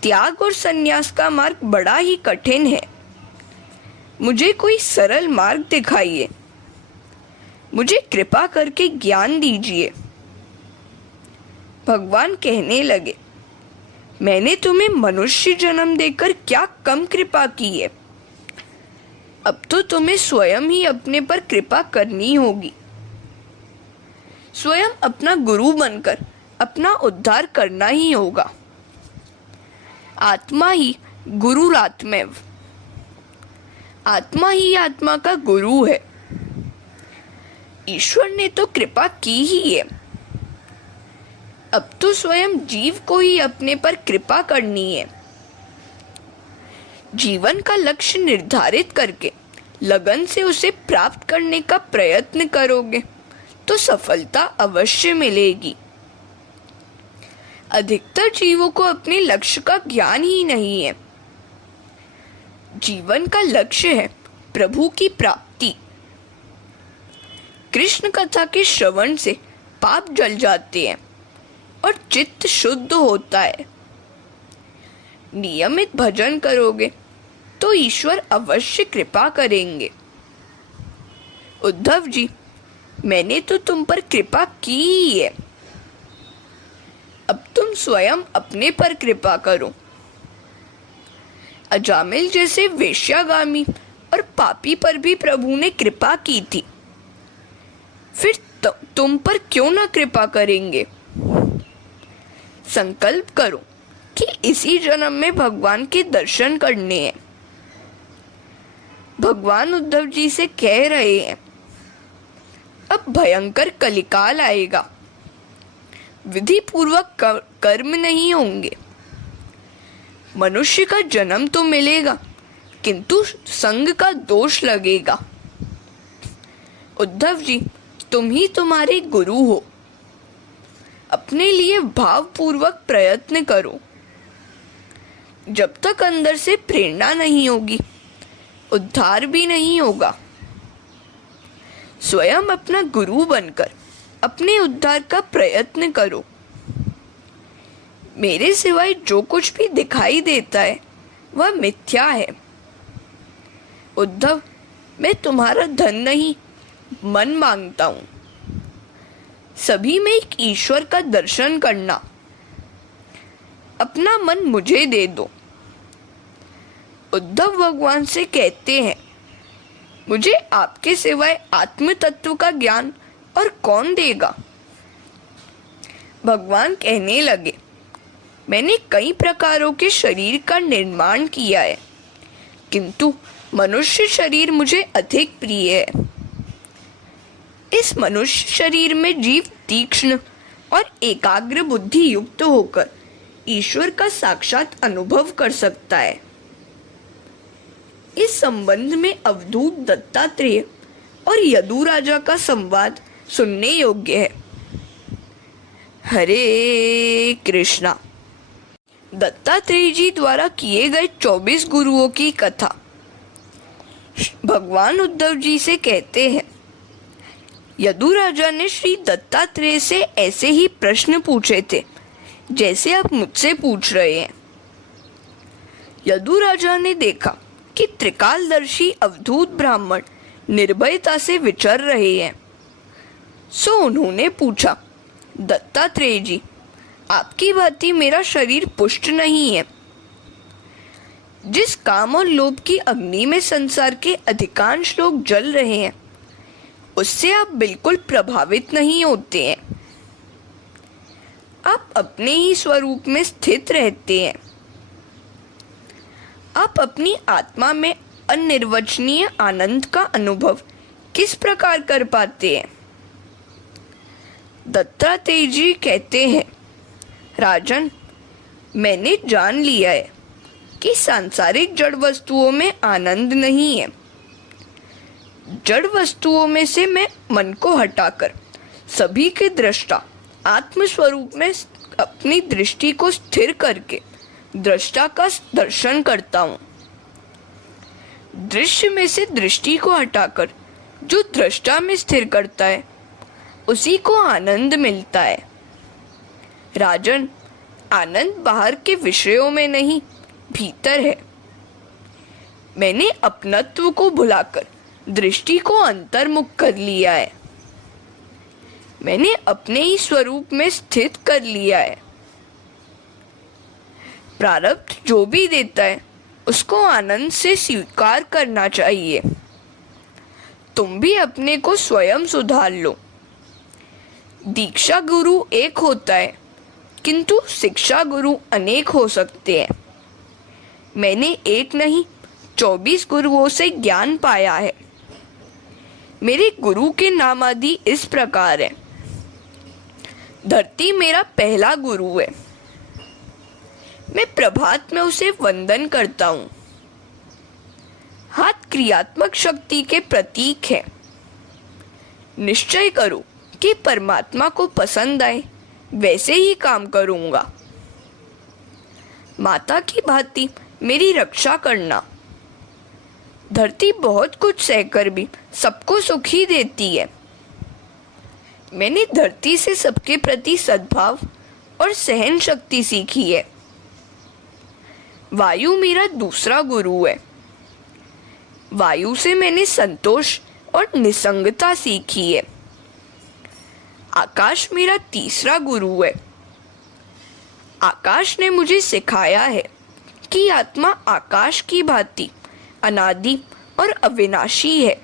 त्याग और संन्यास का मार्ग बड़ा ही कठिन है। मुझे कोई सरल मार्ग दिखाइए। मुझे कृपा करके ज्ञान दीजिए। भगवान कहने लगे, मैंने तुम्हें मनुष्य जन्म देकर क्या कम कृपा की है। अब तो तुम्हें स्वयं ही अपने पर कृपा करनी होगी। स्वयं अपना गुरु बनकर अपना उद्धार करना ही होगा। आत्मा ही गुरुरात्मैव। आत्मा ही आत्मा का गुरु है। ईश्वर ने तो कृपा की ही है। अब तो स्वयं जीव को ही अपने पर कृपा करनी है। जीवन का लक्ष्य निर्धारित करके लगन से उसे प्राप्त करने का प्रयत्न करोगे तो सफलता अवश्य मिलेगी। अधिकतर जीवों को अपने लक्ष्य का ज्ञान ही नहीं है। जीवन का लक्ष्य है प्रभु की प्राप्ति। कृष्ण कथा के श्रवण से पाप जल जाते हैं और चित्त शुद्ध होता है। नियमित भजन करोगे तो ईश्वर अवश्य कृपा करेंगे। उद्धव जी, मैंने तो तुम पर कृपा की ही है। अब तुम स्वयं अपने पर कृपा करो। अजामिल जैसे वेश्यागामी और पापी पर भी प्रभु ने कृपा की थी। फिर तुम पर क्यों ना कृपा करेंगे। संकल्प करो कि इसी जन्म में भगवान के दर्शन करने हैं। भगवान उद्धव जी से कह रहे हैं, अब भयंकर कलिकाल आएगा। विधि पूर्वक कर्म नहीं होंगे। मनुष्य का जन्म तो मिलेगा किंतु संग का दोष लगेगा। उद्धव जी, तुम ही तुम्हारे गुरु हो। अपने लिए भावपूर्वक प्रयत्न करो। जब तक अंदर से प्रेरणा नहीं होगी उद्धार भी नहीं होगा। स्वयं अपना गुरु बनकर अपने उद्धार का प्रयत्न करो। मेरे सिवाय जो कुछ भी दिखाई देता है वह मिथ्या है। उद्धव, मैं तुम्हारा धन नहीं मन मांगता हूं। सभी में एक ईश्वर का दर्शन करना। अपना मन मुझे दे दो। उद्धव भगवान से कहते हैं, मुझे आपके सिवाय आत्म तत्व का ज्ञान और कौन देगा। भगवान कहने लगे, मैंने कई प्रकारों के शरीर का निर्माण किया है किंतु मनुष्य शरीर मुझे अधिक प्रिय है। इस मनुष्य शरीर में जीव तीक्ष्ण और एकाग्र बुद्धि युक्त होकर ईश्वर का साक्षात अनुभव कर सकता है। इस संबंध में अवधूत दत्तात्रेय और यदु राजा का संवाद सुनने योग्य है। हरे कृष्णा। दत्तात्रेय जी द्वारा किए गए 24 गुरुओं की कथा। भगवान उद्धव जी से कहते हैं, यदु राजा ने श्री दत्तात्रेय से ऐसे ही प्रश्न पूछे थे जैसे आप मुझसे पूछ रहे हैं। यदु राजा ने देखा कि त्रिकालदर्शी अवधूत ब्राह्मण निर्भयता से विचर रहे हैं, सो उन्होंने पूछा, दत्तात्रेय जी, आपकी भांति मेरा शरीर पुष्ट नहीं है। जिस काम और लोभ की अग्नि में संसार के अधिकांश लोग जल रहे हैं उससे आप बिल्कुल प्रभावित नहीं होते हैं। आप अपने ही स्वरूप में स्थित रहते हैं। आप अपनी आत्मा में अनिर्वचनीय आनंद का अनुभव किस प्रकार कर पाते हैं? दत्तात्रेय जी कहते हैं, राजन, मैंने जान लिया है कि सांसारिक जड़ वस्तुओं में आनंद नहीं है। जड़ वस्तुओं में से मैं मन को हटाकर सभी के दृष्टा आत्म स्वरूप में अपनी दृष्टि को स्थिर करके दृष्टा का दर्शन करता हूँ। दृश्य में से दृष्टि को हटाकर जो दृष्टा में स्थिर करता है उसी को आनंद मिलता है। राजन, आनंद बाहर के विषयों में नहीं, भीतर है। मैंने अपनत्व को भुलाकर दृष्टि को अंतर्मुख कर लिया है। मैंने अपने ही स्वरूप में स्थित कर लिया है। प्रारब्ध जो भी देता है उसको आनंद से स्वीकार करना चाहिए। तुम भी अपने को स्वयं सुधार लो। दीक्षा गुरु एक होता है, किंतु शिक्षा गुरु अनेक हो सकते हैं। मैंने एक नहीं 24 गुरुओं से ज्ञान पाया है। मेरे गुरु के नाम आदि इस प्रकार है। धरती मेरा पहला गुरु है। मैं प्रभात में उसे वंदन करता हूँ। हाथ क्रियात्मक शक्ति के प्रतीक है। निश्चय करो कि परमात्मा को पसंद आए वैसे ही काम करूँगा। माता की भांति मेरी रक्षा करना। धरती बहुत कुछ सहकर भी सबको सुख ही देती है। मैंने धरती से सबके प्रति सद्भाव और सहन शक्ति सीखी है। वायु मेरा दूसरा गुरु है। वायु से मैंने संतोष और निसंगता सीखी है। आकाश मेरा तीसरा गुरु है। आकाश ने मुझे सिखाया है कि आत्मा आकाश की भांति अनादि और अविनाशी है।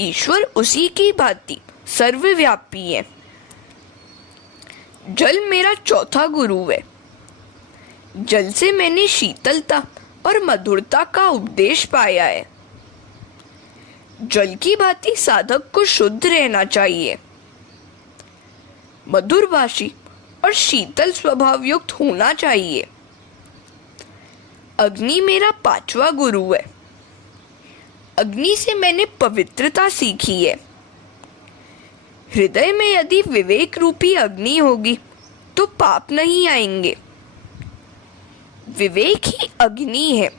ईश्वर उसी की भांति सर्वव्यापी है। जल मेरा चौथा गुरु है। जल से मैंने शीतलता और मधुरता का उपदेश पाया है। जल की भांति साधक को शुद्ध रहना चाहिए। मधुरभाषी और शीतल स्वभाव युक्त होना चाहिए। अग्नि मेरा पांचवा गुरु है। अग्नि से मैंने पवित्रता सीखी है। हृदय में यदि विवेक रूपी अग्नि होगी तो पाप नहीं आएंगे। विवेक ही अग्नि है।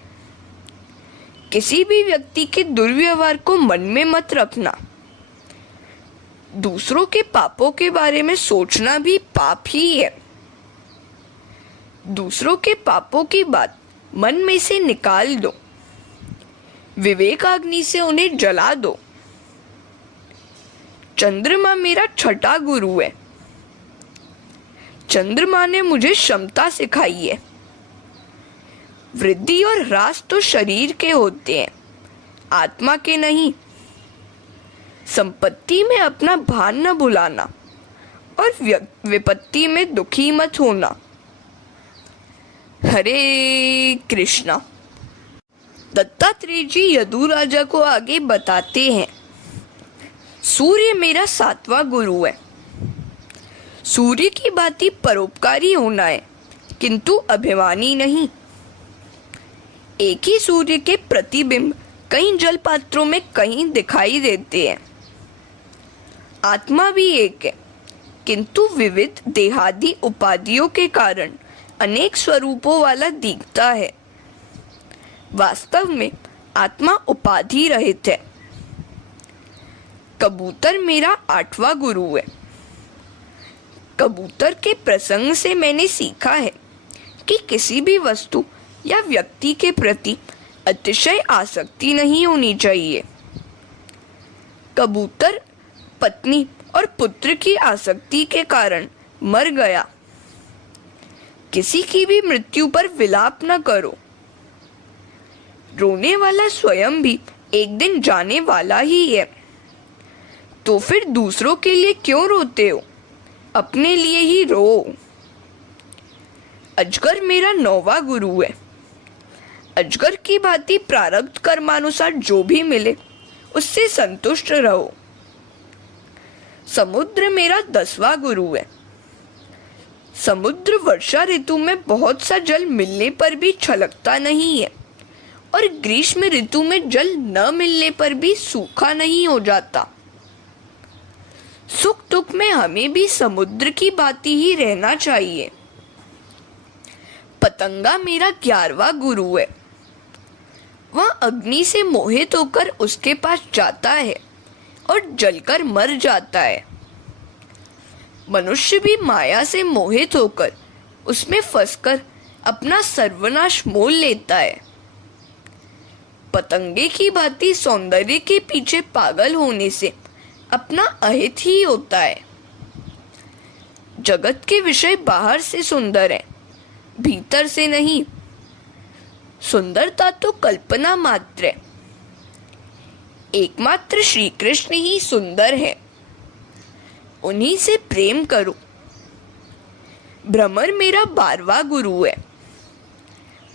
किसी भी व्यक्ति के दुर्व्यवहार को मन में मत रखना। दूसरों के पापों के बारे में सोचना भी पाप ही है। दूसरों के पापों की बात मन में से निकाल दो। विवेकाग्नि से उन्हें जला दो। चंद्रमा मेरा छठा गुरु है। चंद्रमा ने मुझे क्षमता सिखाई है। वृद्धि और ह्रास तो शरीर के होते हैं, आत्मा के नहीं। संपत्ति में अपना भान न भुलाना और विपत्ति में दुखी मत होना। हरे कृष्णा। दत्तात्रेय जी यदु राजा को आगे बताते हैं, सूर्य मेरा सातवां गुरु है। सूर्य की भांति परोपकारी होना है, किंतु अभिमानी नहीं। एक ही सूर्य के प्रतिबिंब कई जल पात्रों में कहीं दिखाई देते हैं। आत्मा भी एक है, किंतु विविध देहादि उपाधियों के कारण अनेक स्वरूपों वाला दिखता है। वास्तव में आत्मा उपाधि रहित है। कबूतर मेरा आठवां गुरु है। कबूतर के प्रसंग से मैंने सीखा है कि किसी भी वस्तु या व्यक्ति के प्रति अतिशय आसक्ति नहीं होनी चाहिए। कबूतर पत्नी और पुत्र की आसक्ति के कारण मर गया। किसी की भी मृत्यु पर विलाप न करो। रोने वाला स्वयं भी एक दिन जाने वाला ही है। तो फिर दूसरों के लिए क्यों रोते हो? अपने लिए ही रो। अजगर मेरा 9वां गुरु है। अजगर की भांति प्रारब्ध कर्मानुसार जो भी मिले उससे संतुष्ट रहो। समुद्र मेरा 10वां गुरु है। समुद्र वर्षा ऋतु में बहुत सा जल मिलने पर भी छलकता नहीं है और ग्रीष्म ऋतु में जल न मिलने पर भी सूखा नहीं हो जाता। सुख दुख में हमें भी समुद्र की भांति ही रहना चाहिए। पतंगा मेरा 11वां गुरु है। वह अग्नि से मोहित होकर उसके पास जाता है और जलकर मर जाता है। मनुष्य भी माया से मोहित होकर उसमें फंसकर अपना सर्वनाश मोल लेता है। पतंगे की भांति सौंदर्य के पीछे पागल होने से अपना अहित ही होता है। जगत के विषय बाहर से सुंदर है, भीतर से नहीं। सुंदरता तो कल्पना मात्र है। एकमात्र श्री कृष्ण ही सुंदर है, उन्हीं से प्रेम करो। भ्रमर मेरा 12वां गुरु है।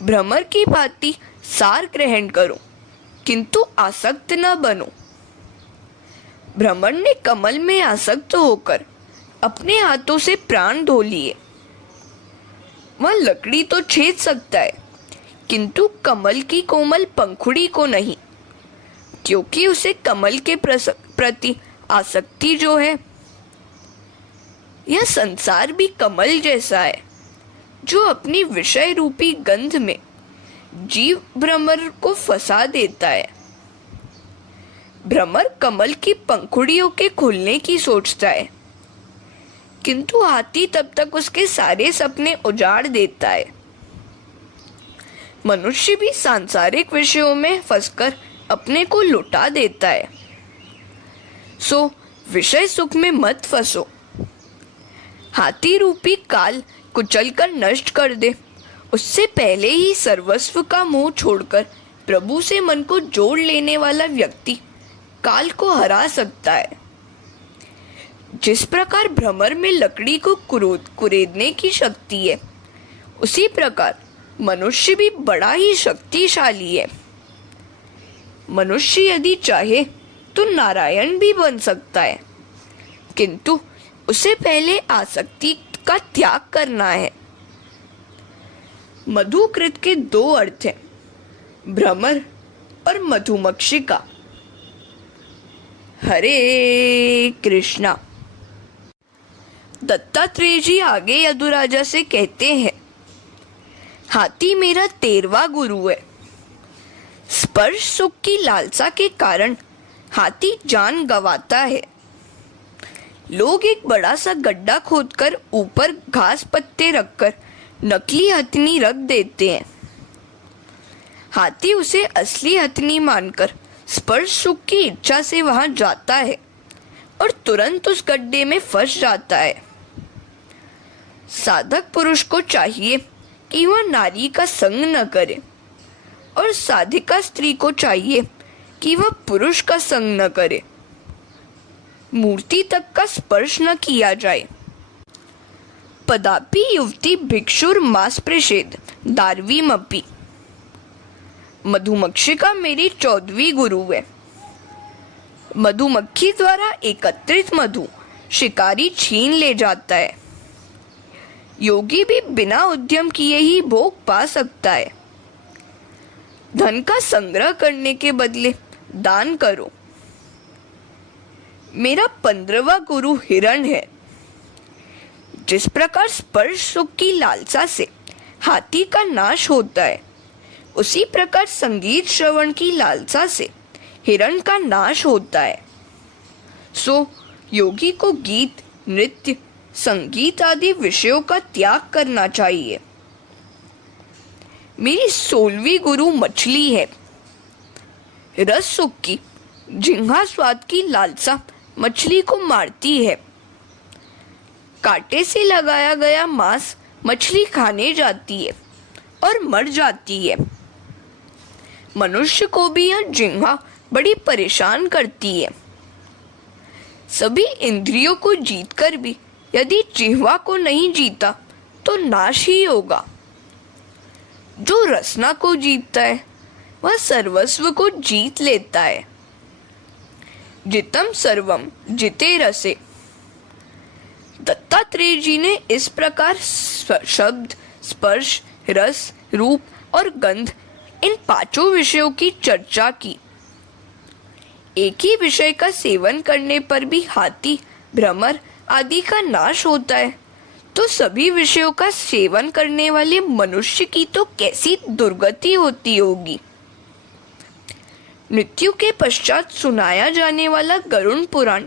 भ्रमर की भांति सार ग्रहण करो, किंतु आसक्त न बनो। भ्रमर ने कमल में आसक्त होकर अपने हाथों से प्राण धो लिए। वह लकड़ी तो छेद सकता है, किंतु कमल की कोमल पंखुड़ी को नहीं, क्योंकि उसे कमल के प्रति आसक्ति जो है। यह संसार भी कमल जैसा है, जो अपनी विषय रूपी गंध में जीव भ्रमर को फंसा देता है। भ्रमर कमल की पंखुड़ियों के खुलने की सोचता है, किंतु हाथी तब तक उसके सारे सपने उजाड़ देता है। मनुष्य भी सांसारिक विषयों में फंसकर अपने को लुटा देता है। सो विषय सुख में मत फंसो। हाथी रूपी काल कुचलकर नष्ट कर दे, उससे पहले ही सर्वस्व का मोह छोड़कर प्रभु से मन को जोड़ लेने वाला व्यक्ति काल को हरा सकता है। जिस प्रकार भ्रमर में लकड़ी को कुरेदने की शक्ति है, उसी प्रकार मनुष्य भी बड़ा ही शक्तिशाली है। मनुष्य यदि चाहे तो नारायण भी बन सकता है, किंतु उसे पहले आसक्ति का त्याग करना है। मधुकृत के 2 अर्थ हैं, भ्रमर और मधुमक्षिका। हरे कृष्णा। दत्तात्रेय जी आगे यदुराजा से कहते हैं, हाथी मेरा 13वां गुरु है। स्पर्श सुख की लालसा के कारण हाथी जान गंवाता है। लोग एक बड़ा सा गड्ढा खोदकर ऊपर घास पत्ते रखकर नकली हथनी रख देते हैं। हाथी उसे असली हथनी मानकर स्पर्श सुख की इच्छा से वहां जाता है और तुरंत उस गड्ढे में फंस जाता है। साधक पुरुष को चाहिए कि वह नारी का संग न करे और साधिका स्त्री को चाहिए कि वह पुरुष का संग न करे। मूर्ति तक का स्पर्श न किया जाए। पदापि युवती भिक्षुर मास प्रेषेद दार्वीमपि। मधुमक्षिका मेरी 14वीं गुरु है। मधुमक्खी द्वारा एकत्रित मधु शिकारी छीन ले जाता है। योगी भी बिना उद्यम किए ही भोग पा सकता है। धन का संग्रह करने के बदले दान करो। मेरा 15वां गुरु हिरण है। जिस प्रकार स्पर्श सुख की लालसा से हाथी का नाश होता है, उसी प्रकार संगीत श्रवण की लालसा से हिरण का नाश होता है। सो योगी को गीत, नृत्य, संगीत आदि विषयों का त्याग करना चाहिए। मेरी 16वीं गुरु मछली है। रस सुख की, जिह्वा स्वाद की लालसा मछली को मारती है। कांटे से लगाया गया मांस मछली खाने जाती है और मर जाती है। मनुष्य को भी यह जिह्वा बड़ी परेशान करती है। सभी इंद्रियों को जीतकर भी यदि जिह्वा को नहीं जीता तो नाश ही होगा। जो रसना को जीतता है वह सर्वस्व को जीत लेता है। जितम सर्वम जिते रसे। दत्तात्रेय जी ने इस प्रकार शब्द, स्पर्श, रस, रूप और गंध इन पांचों विषयों की चर्चा की। एक ही विषय का सेवन करने पर भी हाथी, भ्रमर आदि का नाश होता है, तो सभी विषयों का सेवन करने वाले मनुष्य की तो कैसी दुर्गति होती होगी। मृत्यु के पश्चात सुनाया जाने वाला गरुड़ पुराण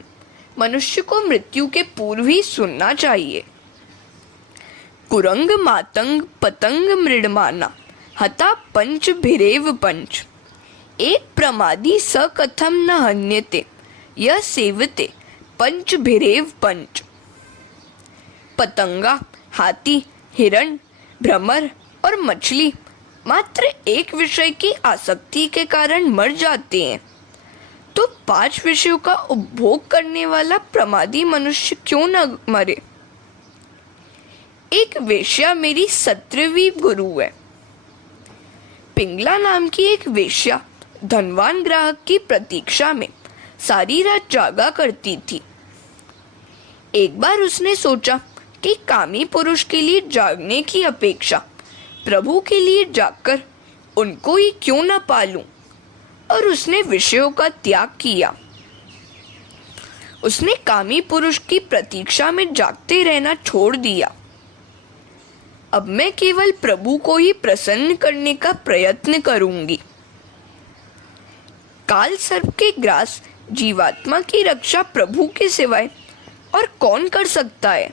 मनुष्य को मृत्यु के पूर्व ही सुनना चाहिए। कुरंग मातंग पतंग मृडमाना हता पंच भिरेव पंच। एक प्रमादी स कथम न हन्यते यह सेवते पंच भिरेव पंच। पतंगा, हाथी, हिरण, भ्रमर और मछली मात्र एक विषय की आसक्ति के कारण मर जाते हैं, तो 5 विषयों का उपभोग करने वाला प्रमादी मनुष्य क्यों न मरे। एक वेश्या मेरी 17वीं गुरु है। पिंगला नाम की एक वेश्या धनवान ग्राहक की प्रतीक्षा में सारी रात जागा करती थी। एक बार उसने सोचा कि कामी पुरुष के लिए जागने की अपेक्षा प्रभु के लिए जागकर उनको ही क्यों न पालूं, और उसने विषयों का त्याग किया। उसने कामी पुरुष की प्रतीक्षा में जागते रहना छोड़ दिया। अब मैं केवल प्रभु को ही प्रसन्न करने का प्रयत्न करूंगी। काल सर्प के ग्रास जीवात्मा की रक्षा प्रभु के सिवाय और कौन कर सकता है।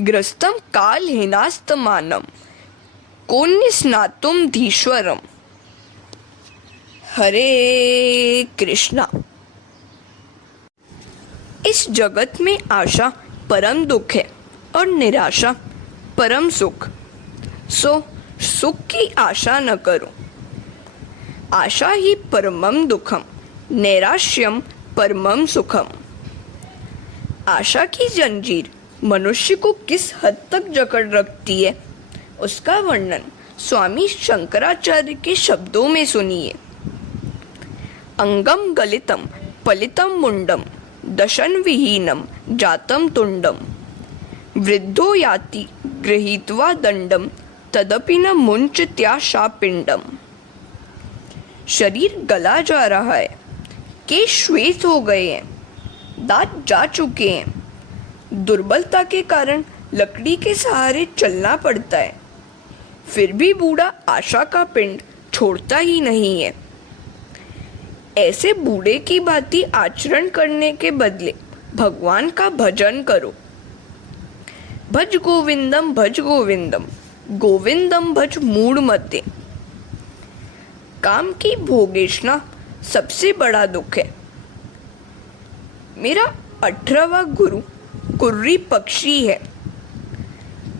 ग्रस्तम काल हिनास्तमानम कोन्य स्नातुम धीश्वरम। हरे कृष्णा। इस जगत में आशा परम दुख है और निराशा परम सुख। सो सुख की आशा न करो। आशा ही परमम दुखम, नैराश्यम परमम सुखम। आशा की जंजीर मनुष्य को किस हद तक जकड़ रखती है, उसका वर्णन स्वामी शंकराचार्य के शब्दों में सुनिए। अंगम गलितम पलितम मुंडम दशन विहीनम जातम तुंडम। वृद्धो याति गृहीत्वा दंडम तदपि न मुंचत्या शापिंडम। शरीर गला जा रहा है, केश श्वेत हो गए हैं, दांत जा चुके हैं। दुर्बलता के कारण लकड़ी के सहारे चलना पड़ता है, फिर भी बूढ़ा आशा का पिंड छोड़ता ही नहीं है। ऐसे बूढ़े की भांति आचरण करने के बदले भगवान का भजन करो। भज गोविंदम भज गोविंदम, गोविंदम भज मूढ़मते। काम की भोगेशना सबसे बड़ा दुख है। मेरा 18वां गुरु कुर्री पक्षी है।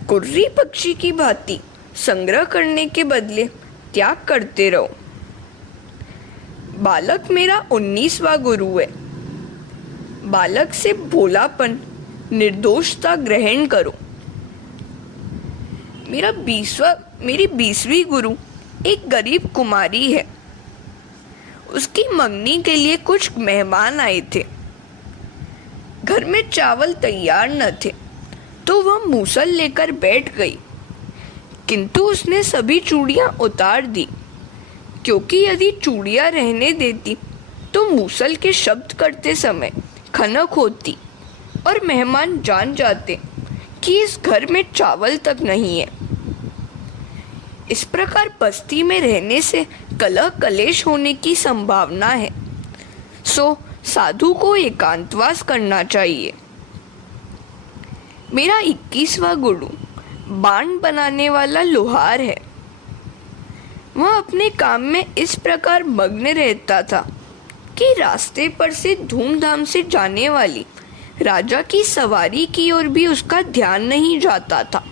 कुर्री पक्षी की भांति संग्रह करने के बदले त्याग करते रहो। बालक मेरा 19वां गुरु है। बालक से भोलापन, निर्दोषता ग्रहण करो। मेरी 20वीं गुरु एक गरीब कुमारी है। उसकी मंगनी के लिए कुछ मेहमान आए थे। घर में चावल तैयार न थे, तो वह मूसल लेकर बैठ गई, किंतु उसने सभी चूड़ियां उतार दी, क्योंकि यदि चूड़ियां रहने देती तो मूसल के शब्द करते समय खनक होती और मेहमान जान जाते कि इस घर में चावल तक नहीं है। इस प्रकार बस्ती में रहने से कलह कलेश होने की संभावना है, सो साधु को एकांतवास करना चाहिए। मेरा 21वां गुरु बाण बनाने वाला लोहार है। वह अपने काम में इस प्रकार मग्न रहता था कि रास्ते पर से धूमधाम से जाने वाली राजा की सवारी की ओर भी उसका ध्यान नहीं जाता था।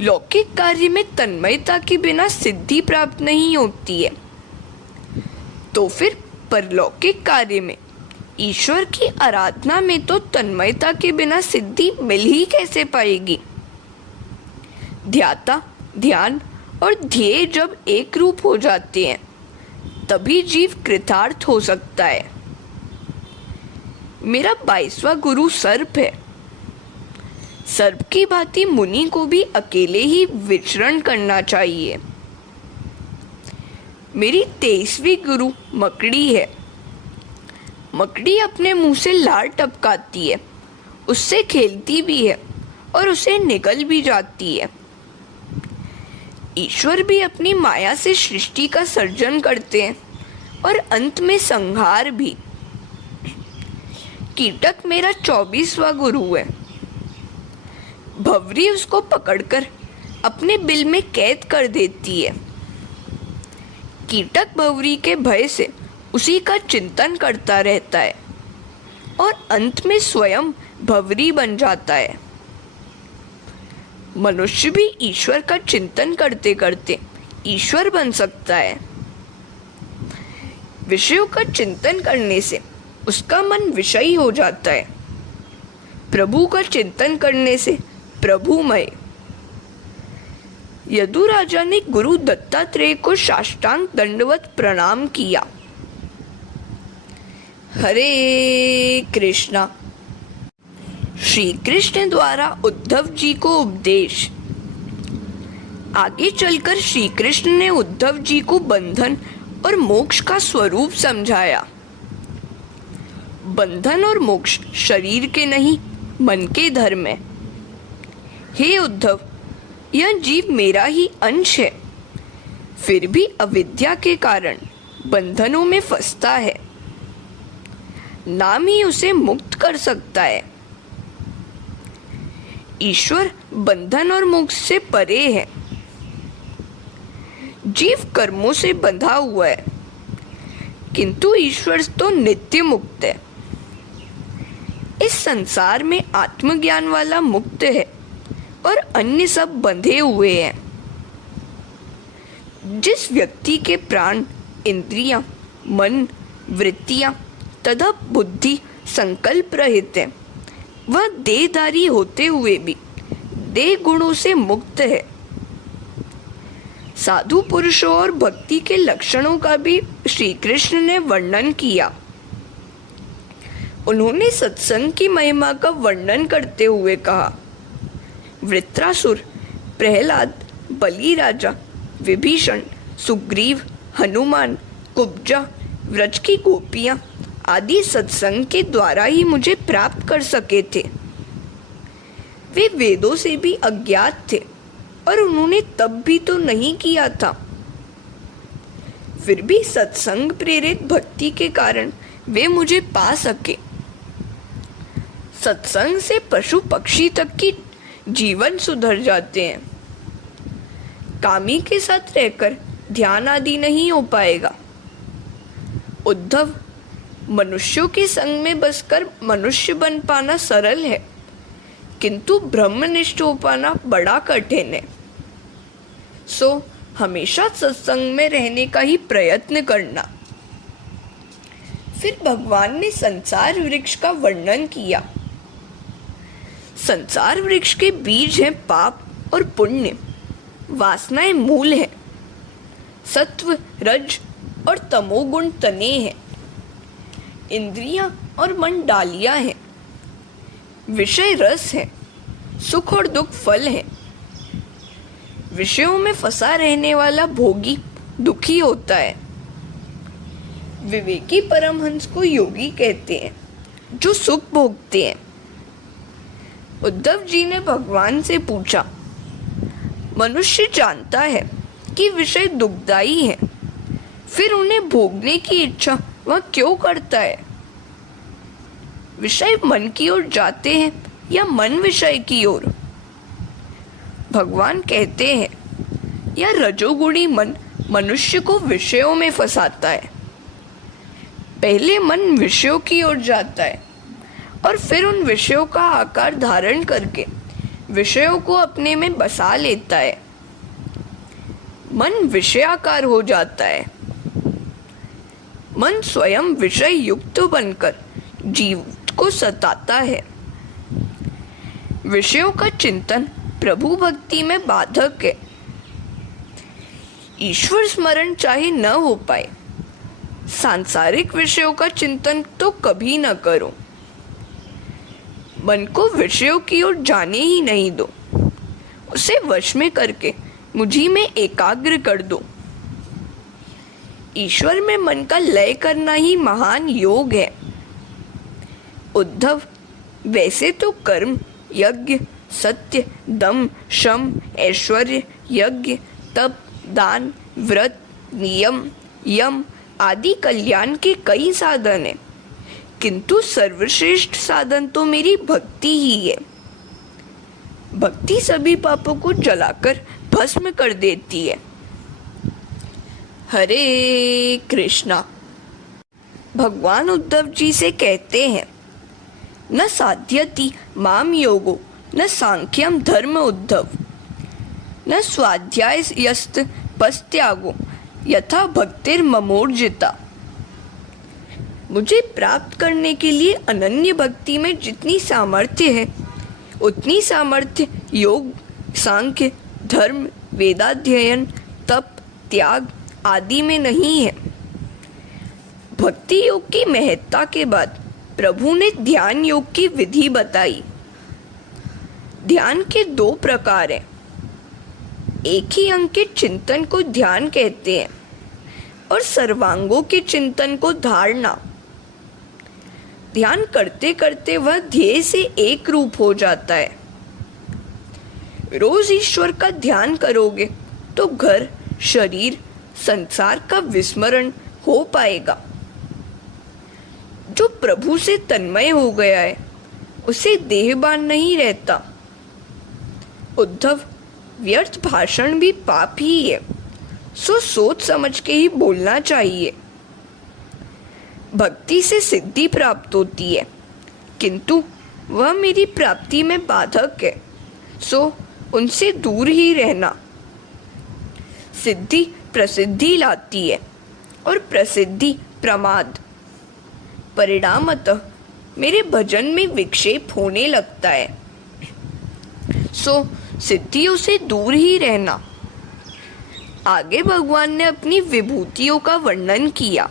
लौकिक कार्य में तन्मयता के बिना सिद्धि प्राप्त नहीं होती है, तो फिर परलौकिक कार्य में ईश्वर की आराधना में तो तन्मयता के बिना सिद्धि मिल ही कैसे पाएगी। ध्याता, ध्यान और ध्येय जब एक रूप हो जाते हैं तभी जीव कृतार्थ हो सकता है। मेरा 22वां गुरु सर्प है। सर्प की भांति मुनि को भी अकेले ही विचरण करना चाहिए। मेरी 23वीं गुरु मकड़ी है। मकड़ी अपने मुंह से लार टपकाती है, उससे खेलती भी है और उसे निगल भी जाती है। ईश्वर भी अपनी माया से सृष्टि का सर्जन करते हैं और अंत में संहार भी। कीटक मेरा 24वां गुरु है। भंवरी उसको पकड़कर अपने बिल में कैद कर देती है। कीटक भंवरी के भय से उसी का चिंतन करता रहता है और अंत में स्वयं भंवरी बन जाता है। मनुष्य भी ईश्वर का चिंतन करते करते ईश्वर बन सकता है। विषयों का चिंतन करने से उसका मन विषयी हो जाता है। प्रभु का चिंतन करने से प्रभुमय। यदु राजा ने गुरु दत्तात्रेय को साष्टांग दंडवत प्रणाम किया। हरे कृष्णा। श्री कृष्ण द्वारा उद्धव जी को उपदेश। आगे चलकर श्री कृष्ण ने उद्धव जी को बंधन और मोक्ष का स्वरूप समझाया। बंधन और मोक्ष शरीर के नहीं, मन के धर्म है। हे उद्धव, यह जीव मेरा ही अंश है, फिर भी अविद्या के कारण बंधनों में फंसता है। नाम ही उसे मुक्त कर सकता है। ईश्वर बंधन और मोक्ष से परे है। जीव कर्मों से बंधा हुआ है, किंतु ईश्वर तो नित्य मुक्त है। इस संसार में आत्मज्ञान वाला मुक्त है और अन्य सब बंधे हुए हैं। जिस व्यक्ति के प्राण, इंद्रियां, मन, वृत्तियां तथा बुद्धि संकल्प रहित है, वह देहधारी होते हुए भी देह गुणों से मुक्त है। साधु पुरुषों और भक्ति के लक्षणों का भी श्री कृष्ण ने वर्णन किया। उन्होंने सत्संग की महिमा का वर्णन करते हुए कहा, वृत्रासुर, प्रहलाद, बलि राजा, विभीषण, सुग्रीव, हनुमान, कुब्जा, व्रज की गोपियां आदि सत्संग के द्वारा ही मुझे प्राप्त कर सके थे। वे वेदों से भी अज्ञात थे और उन्होंने तब भी तो नहीं किया था। फिर भी सत्संग प्रेरित भक्ति के कारण वे मुझे पा सके। सत्संग से पशु पक्षी तक की जीवन सुधर जाते हैं। कामी के साथ रहकर ध्यान आदि नहीं हो पाएगा। उद्धव, मनुष्यों के संग में बसकर मनुष्य बन पाना सरल है, किंतु ब्रह्मनिष्ठ हो पाना बड़ा कठिन है। सो हमेशा सत्संग में रहने का ही प्रयत्न करना। फिर भगवान ने संसार वृक्ष का वर्णन किया। संसार वृक्ष के बीज हैं पाप और पुण्य, वासनाएं मूल हैं, सत्व, रज और तमोगुण तने हैं, इंद्रियां और मन डालियां हैं, विषय रस है, सुख और दुख फल है। विषयों में फंसा रहने वाला भोगी दुखी होता है। विवेकी परमहंस को योगी कहते हैं, जो सुख भोगते हैं। उद्धव जी ने भगवान से पूछा, मनुष्य जानता है कि विषय दुखदायी है, फिर उन्हें भोगने की इच्छा वह क्यों करता है? विषय मन की ओर जाते हैं या मन विषय की ओर? भगवान कहते हैं, यह रजोगुणी मन मनुष्य को विषयों में फंसाता है। पहले मन विषयों की ओर जाता है और फिर उन विषयों का आकार धारण करके विषयों को अपने में बसा लेता है। मन विषयाकार हो जाता है। मन स्वयं विषय युक्त बनकर जीव को सताता है। विषयों का चिंतन प्रभु भक्ति में बाधक है। ईश्वर स्मरण चाहे न हो पाए, सांसारिक विषयों का चिंतन तो कभी न करो। मन को विषयों की ओर जाने ही नहीं दो, उसे वश में करके मुझी में एकाग्र कर दो। ईश्वर में मन का लय करना ही महान योग है। उद्धव, वैसे तो कर्म, यज्ञ, सत्य, दम, शम, ऐश्वर्य, यज्ञ, तप, दान, व्रत, नियम, यम आदि कल्याण के कई साधन हैं, किंतु सर्वश्रेष्ठ साधन तो मेरी भक्ति ही है। भक्ति सभी पापों को जलाकर भस्म कर देती है। हरे कृष्णा। भगवान उद्धव जी से कहते हैं, न साध्यति माम योगो न सांख्यम धर्म उद्धव, न स्वाध्यायस्त पस्त्यागो यथा भक्तिर ममोर्जिता। मुझे प्राप्त करने के लिए अनन्य भक्ति में जितनी सामर्थ्य है, उतनी सामर्थ्य योग, सांख्य, धर्म, वेदाध्ययन, तप, त्याग आदि में नहीं है। भक्ति योग की महत्ता के बाद प्रभु ने ध्यान योग की विधि बताई। ध्यान के दो प्रकार हैं। एक ही अंग के चिंतन को ध्यान कहते हैं और सर्वांगों के चिंतन को धारणा। ध्यान करते करते वह ध्येय से एक रूप हो जाता है। रोज ईश्वर का ध्यान करोगे तो घर, शरीर, संसार का विस्मरण हो पाएगा। जो प्रभु से तन्मय हो गया है, उसे देहबान नहीं रहता। उद्धव, व्यर्थ भाषण भी पाप ही है, सो सोच समझ के ही बोलना चाहिए। भक्ति से सिद्धि प्राप्त होती है, किंतु वह मेरी प्राप्ति में बाधक है, सो उनसे दूर ही रहना। सिद्धि प्रसिद्धि लाती है और प्रसिद्धि प्रमाद। परिणामतः मेरे भजन में विक्षेप होने लगता है, सो सिद्धियों से दूर ही रहना। आगे भगवान ने अपनी विभूतियों का वर्णन किया।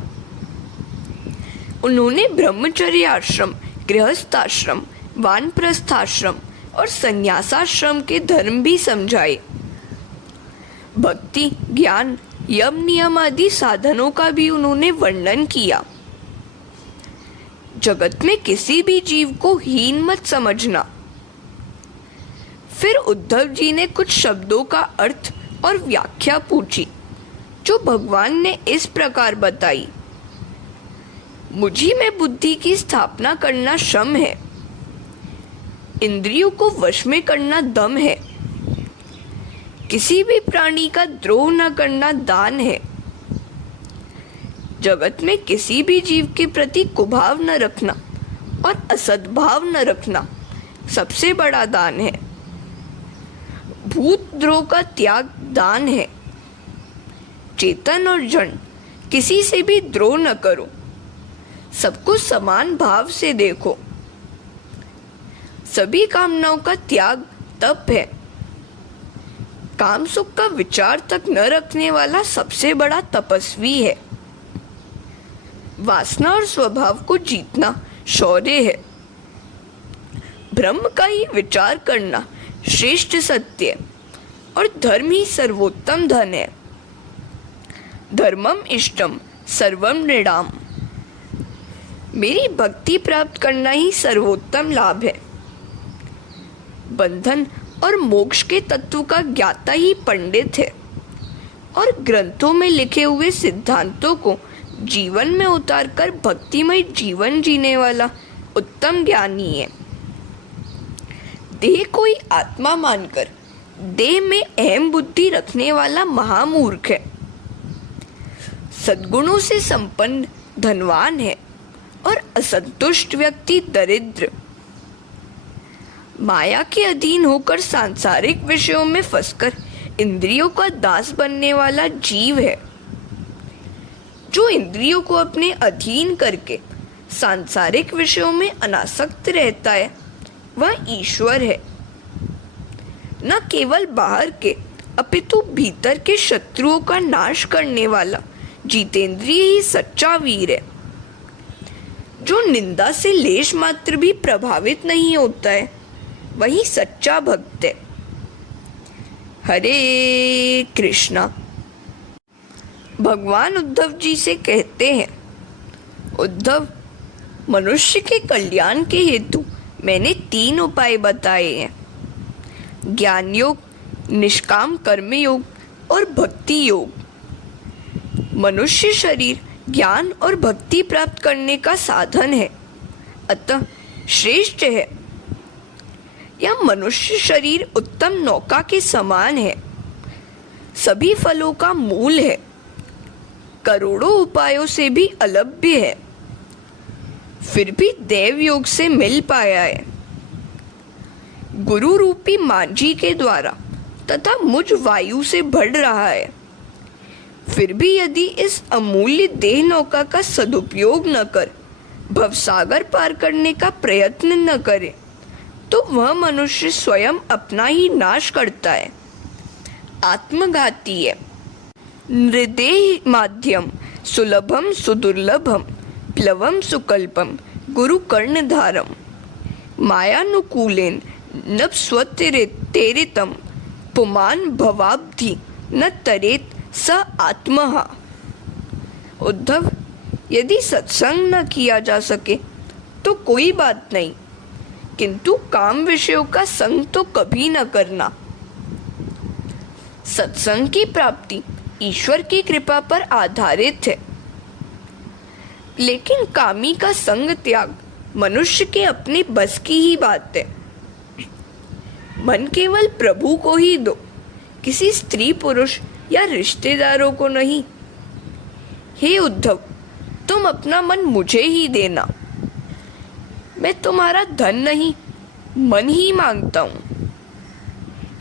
उन्होंने ब्रह्मचर्य आश्रम, गृहस्थाश्रम, वानप्रस्थाश्रम और संन्यासाश्रम के धर्म भी समझाए। भक्ति, ज्ञान, यम, नियम आदि साधनों का भी उन्होंने वर्णन किया। जगत में किसी भी जीव को हीन मत समझना। फिर उद्धव जी ने कुछ शब्दों का अर्थ और व्याख्या पूछी, जो भगवान ने इस प्रकार बताई। मुझी में बुद्धि की स्थापना करना श्रम है, इंद्रियों को वश में करना दम है, किसी भी प्राणी का द्रोह न करना दान है, जगत में किसी भी जीव के प्रति कुभाव न रखना और असद्भाव न रखना सबसे बड़ा दान है। भूत द्रोह का त्याग दान है। चेतन और जड़ किसी से भी द्रोह न करो, सबको समान भाव से देखो। सभी कामनाओं का त्याग तप है। काम सुख का विचार तक न रखने वाला सबसे बड़ा तपस्वी है। वासना और स्वभाव को जीतना शौर्य है। ब्रह्म का ही विचार करना श्रेष्ठ सत्य और धर्म ही सर्वोत्तम धन है। धर्मम इष्टम सर्वम नृणाम। मेरी भक्ति प्राप्त करना ही सर्वोत्तम लाभ है। बंधन और मोक्ष के तत्व का ज्ञाता ही पंडित है और ग्रंथों में लिखे हुए सिद्धांतों को जीवन में उतारकर भक्तिमय जीवन जीने वाला उत्तम ज्ञानी है। देह को ही आत्मा मानकर देह में अहम बुद्धि रखने वाला महामूर्ख है। सद्गुणों से संपन्न धनवान है और असंतुष्ट व्यक्ति दरिद्र। माया के अधीन होकर सांसारिक विषयों में फंसकर इंद्रियों का दास बनने वाला जीव है। जो इंद्रियों को अपने अधीन करके सांसारिक विषयों में अनासक्त रहता है वह ईश्वर है। न केवल बाहर के अपितु भीतर के शत्रुओं का नाश करने वाला जितेंद्रिय ही सच्चा वीर है, जो निंदा से लेश मात्र भी प्रभावित नहीं होता है, वही सच्चा भक्त है। हरे कृष्णा। भगवान उद्धव जी से कहते हैं, उद्धव, मनुष्य के कल्याण के हेतु मैंने 3 उपाय बताए हैं, ज्ञान योग, निष्काम कर्म योग और भक्ति योग। मनुष्य शरीर ज्ञान और भक्ति प्राप्त करने का साधन है, अतः श्रेष्ठ है। यह मनुष्य शरीर उत्तम नौका के समान है, सभी फलों का मूल है, करोड़ों उपायों से भी अलभ्य है, फिर भी देव योग से मिल पाया है। गुरु रूपी मांझी के द्वारा तथा मुझ वायु से बढ़ रहा है, फिर भी यदि इस अमूल्य देह नौका का सदुपयोग न कर भवसागर पार करने का प्रयत्न न करे, तो वह मनुष्य स्वयं अपना ही नाश करता है, आत्मघाती है। नृदेह माध्यम सुलभम सुदुर्लभम प्लवम सुकल्पम गुरु कर्णधारम मायानुकूलेन नभ स्वतिरेतम पुमान भवाब्धि न तरेत स आत्महा। उद्धव, यदि सत्संग न किया जा सके तो कोई बात नहीं, किंतु काम विषयों का संग तो कभी न करना। सत्संग की प्राप्ति ईश्वर की कृपा पर आधारित है, लेकिन कामी का संग त्याग मनुष्य के अपने बस की ही बात है। मन केवल प्रभु को ही दो, किसी स्त्री पुरुष या रिश्तेदारों को नहीं। हे उद्धव, तुम अपना मन मुझे ही देना, मैं तुम्हारा धन नहीं मन ही मांगता हूँ।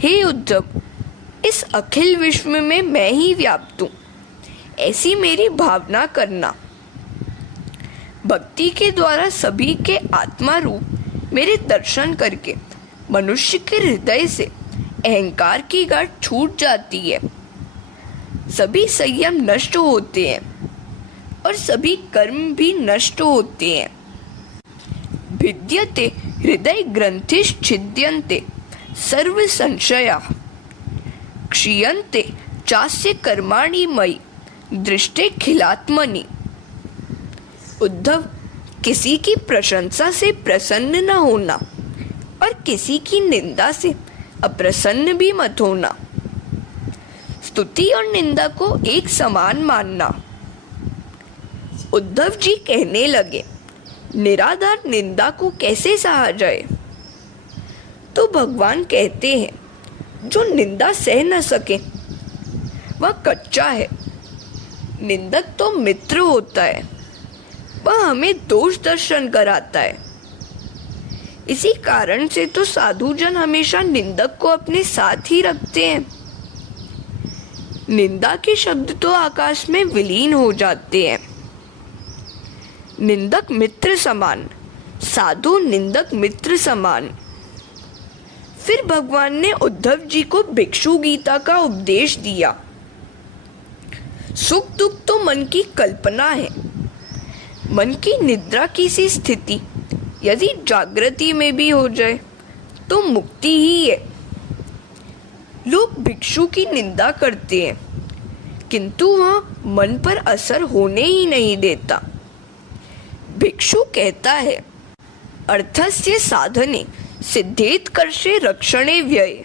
हे उद्धव, इस अखिल विश्व में मैं ही व्याप्त हूँ, ऐसी मेरी भावना करना। भक्ति के द्वारा सभी के आत्मा रूप मेरे दर्शन करके मनुष्य के हृदय से अहंकार की गांठ छूट जाती है, सभी संयम नष्ट होते हैं और सभी कर्म भी नष्ट होते हैं। भिद्यते हृदय ग्रंथिश्छिद्यन्ते सर्व संशया क्षीयन्ते चास्य कर्माणि मयि दृष्टे खिलात्मनि। उद्धव, किसी की प्रशंसा से प्रसन्न न होना और किसी की निंदा से अप्रसन्न भी मत होना। स्तुति और निंदा को एक समान मानना। उद्धव जी कहने लगे, निराधार निंदा को कैसे सहा जाए? तो भगवान कहते हैं, जो निंदा सह न सके वह कच्चा है। निंदक तो मित्र होता है, वह हमें दोष दर्शन कराता है। इसी कारण से तो साधुजन हमेशा निंदक को अपने साथ ही रखते हैं। निंदा के शब्द तो आकाश में विलीन हो जाते हैं। निंदक मित्र समान, साधु निंदक मित्र समान। फिर भगवान ने उद्धव जी को भिक्षु गीता का उपदेश दिया। सुख दुख तो मन की कल्पना है। मन की निद्रा की सी स्थिति यदि जागृति में भी हो जाए तो मुक्ति ही है। लोग भिक्षु की निंदा करते हैं, किंतु वह मन पर असर होने ही नहीं देता। भिक्षु कहता है, अर्थस्य साधने सिद्धेत्कर्षे रक्षणे व्यये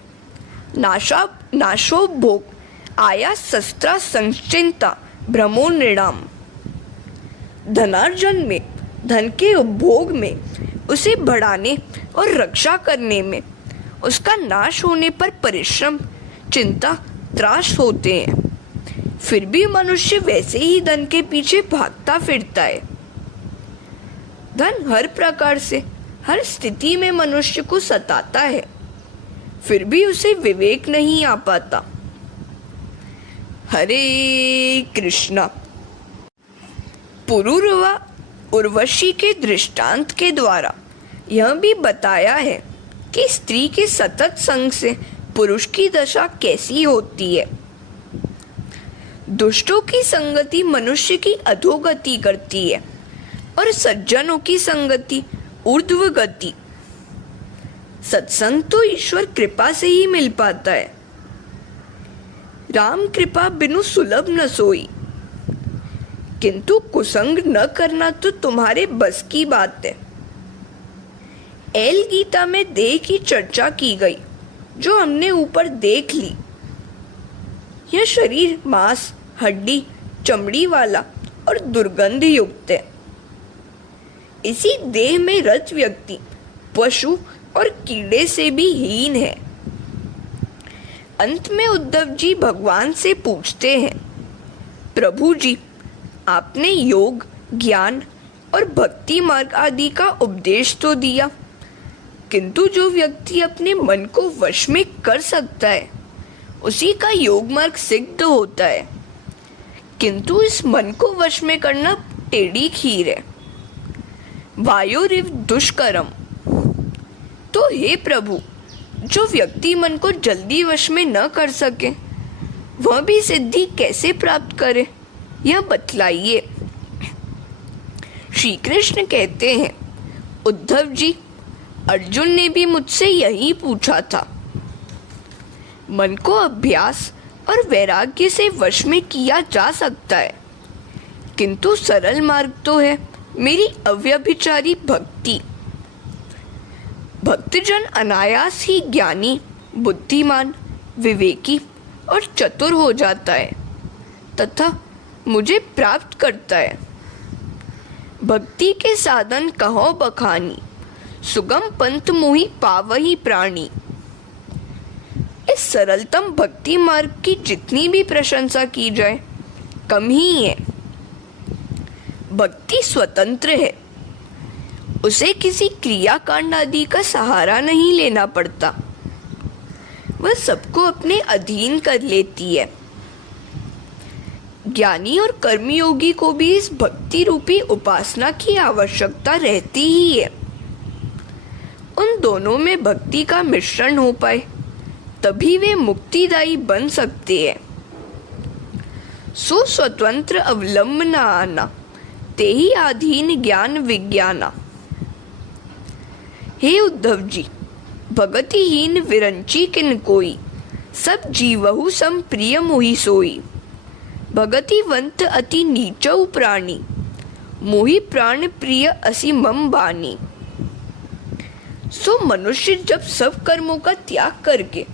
नाशो भोग आया शस्त्रा संचिंता भ्रमो नृणाम। धनार्जन में, धन के उपभोग में, उसे बढ़ाने और रक्षा करने में, उसका नाश होने पर परिश्रम, चिंता, त्रास होते हैं। फिर भी मनुष्य वैसे ही धन के पीछे भागता फिरता है। धन हर प्रकार से, हर स्थिति में मनुष्य को सताता है, फिर भी उसे विवेक नहीं आ पाता। हरे कृष्णा। पुरूरवा उर्वशी के दृष्टांत के द्वारा यह भी बताया है कि स्त्री के सतत संग से पुरुष की दशा कैसी होती है। दुष्टों की संगति मनुष्य की अधोगति करती है और सज्जनों की संगति ऊर्ध्व गति। सत्संग तो ईश्वर कृपा से ही मिल पाता है। राम कृपा बिनु सुलभ न सोई, किंतु कुसंग न करना तो तुम्हारे बस की बात है। एल गीता में देह की चर्चा की गई जो हमने ऊपर देख ली। यह शरीर मांस, हड्डी, चमड़ी वाला और दुर्गंध युक्त है। इसी देह में रत व्यक्ति पशु और कीड़े से भी हीन है। अंत में उद्धव जी भगवान से पूछते हैं, प्रभु जी, आपने योग, ज्ञान और भक्ति मार्ग आदि का उपदेश तो दिया, किंतु जो व्यक्ति अपने मन को वश में कर सकता है उसी का योग मार्ग सिद्ध होता है, किंतु इस मन को वश में करना टेढ़ी खीर है। वायुरिव दुष्करम। तो हे प्रभु, जो व्यक्ति मन को जल्दी वश में न कर सके वह भी सिद्धि कैसे प्राप्त करे, यह बतलाइए। श्री कृष्ण कहते हैं, उद्धव जी, अर्जुन ने भी मुझसे यही पूछा था। मन को अभ्यास और वैराग्य से वश में किया जा सकता है, किंतु सरल मार्ग तो है मेरी अव्यभिचारी भक्ति। भक्तजन अनायास ही ज्ञानी, बुद्धिमान, विवेकी और चतुर हो जाता है तथा मुझे प्राप्त करता है। भक्ति के साधन कहो बखानी, सुगम पंथ मोहि पावहि प्राणी। इस सरलतम भक्ति मार्ग की जितनी भी प्रशंसा की जाए कम ही है। भक्ति स्वतंत्र है, उसे किसी क्रियाकांड आदि का सहारा नहीं लेना पड़ता, वह सबको अपने अधीन कर लेती है। ज्ञानी और कर्मयोगी को भी इस भक्ति रूपी उपासना की आवश्यकता रहती ही है। उन दोनों में भक्ति का मिश्रण हो पाए तभी वे मुक्तिदायी बन सकते हैं। सो स्वतंत्र अवलंबना आना, ते ही आधीन ज्ञान विज्ञाना। हे उद्धव जी, भगतिहीन विरंची किन कोई, सब जीवहु सम प्रिय मोहि सोई। भगतिवंत अति नीचौ प्राणी, मोहि प्राण प्रिय असी मम बानी। सो मनुष्य जब सब कर्मों का त्याग करके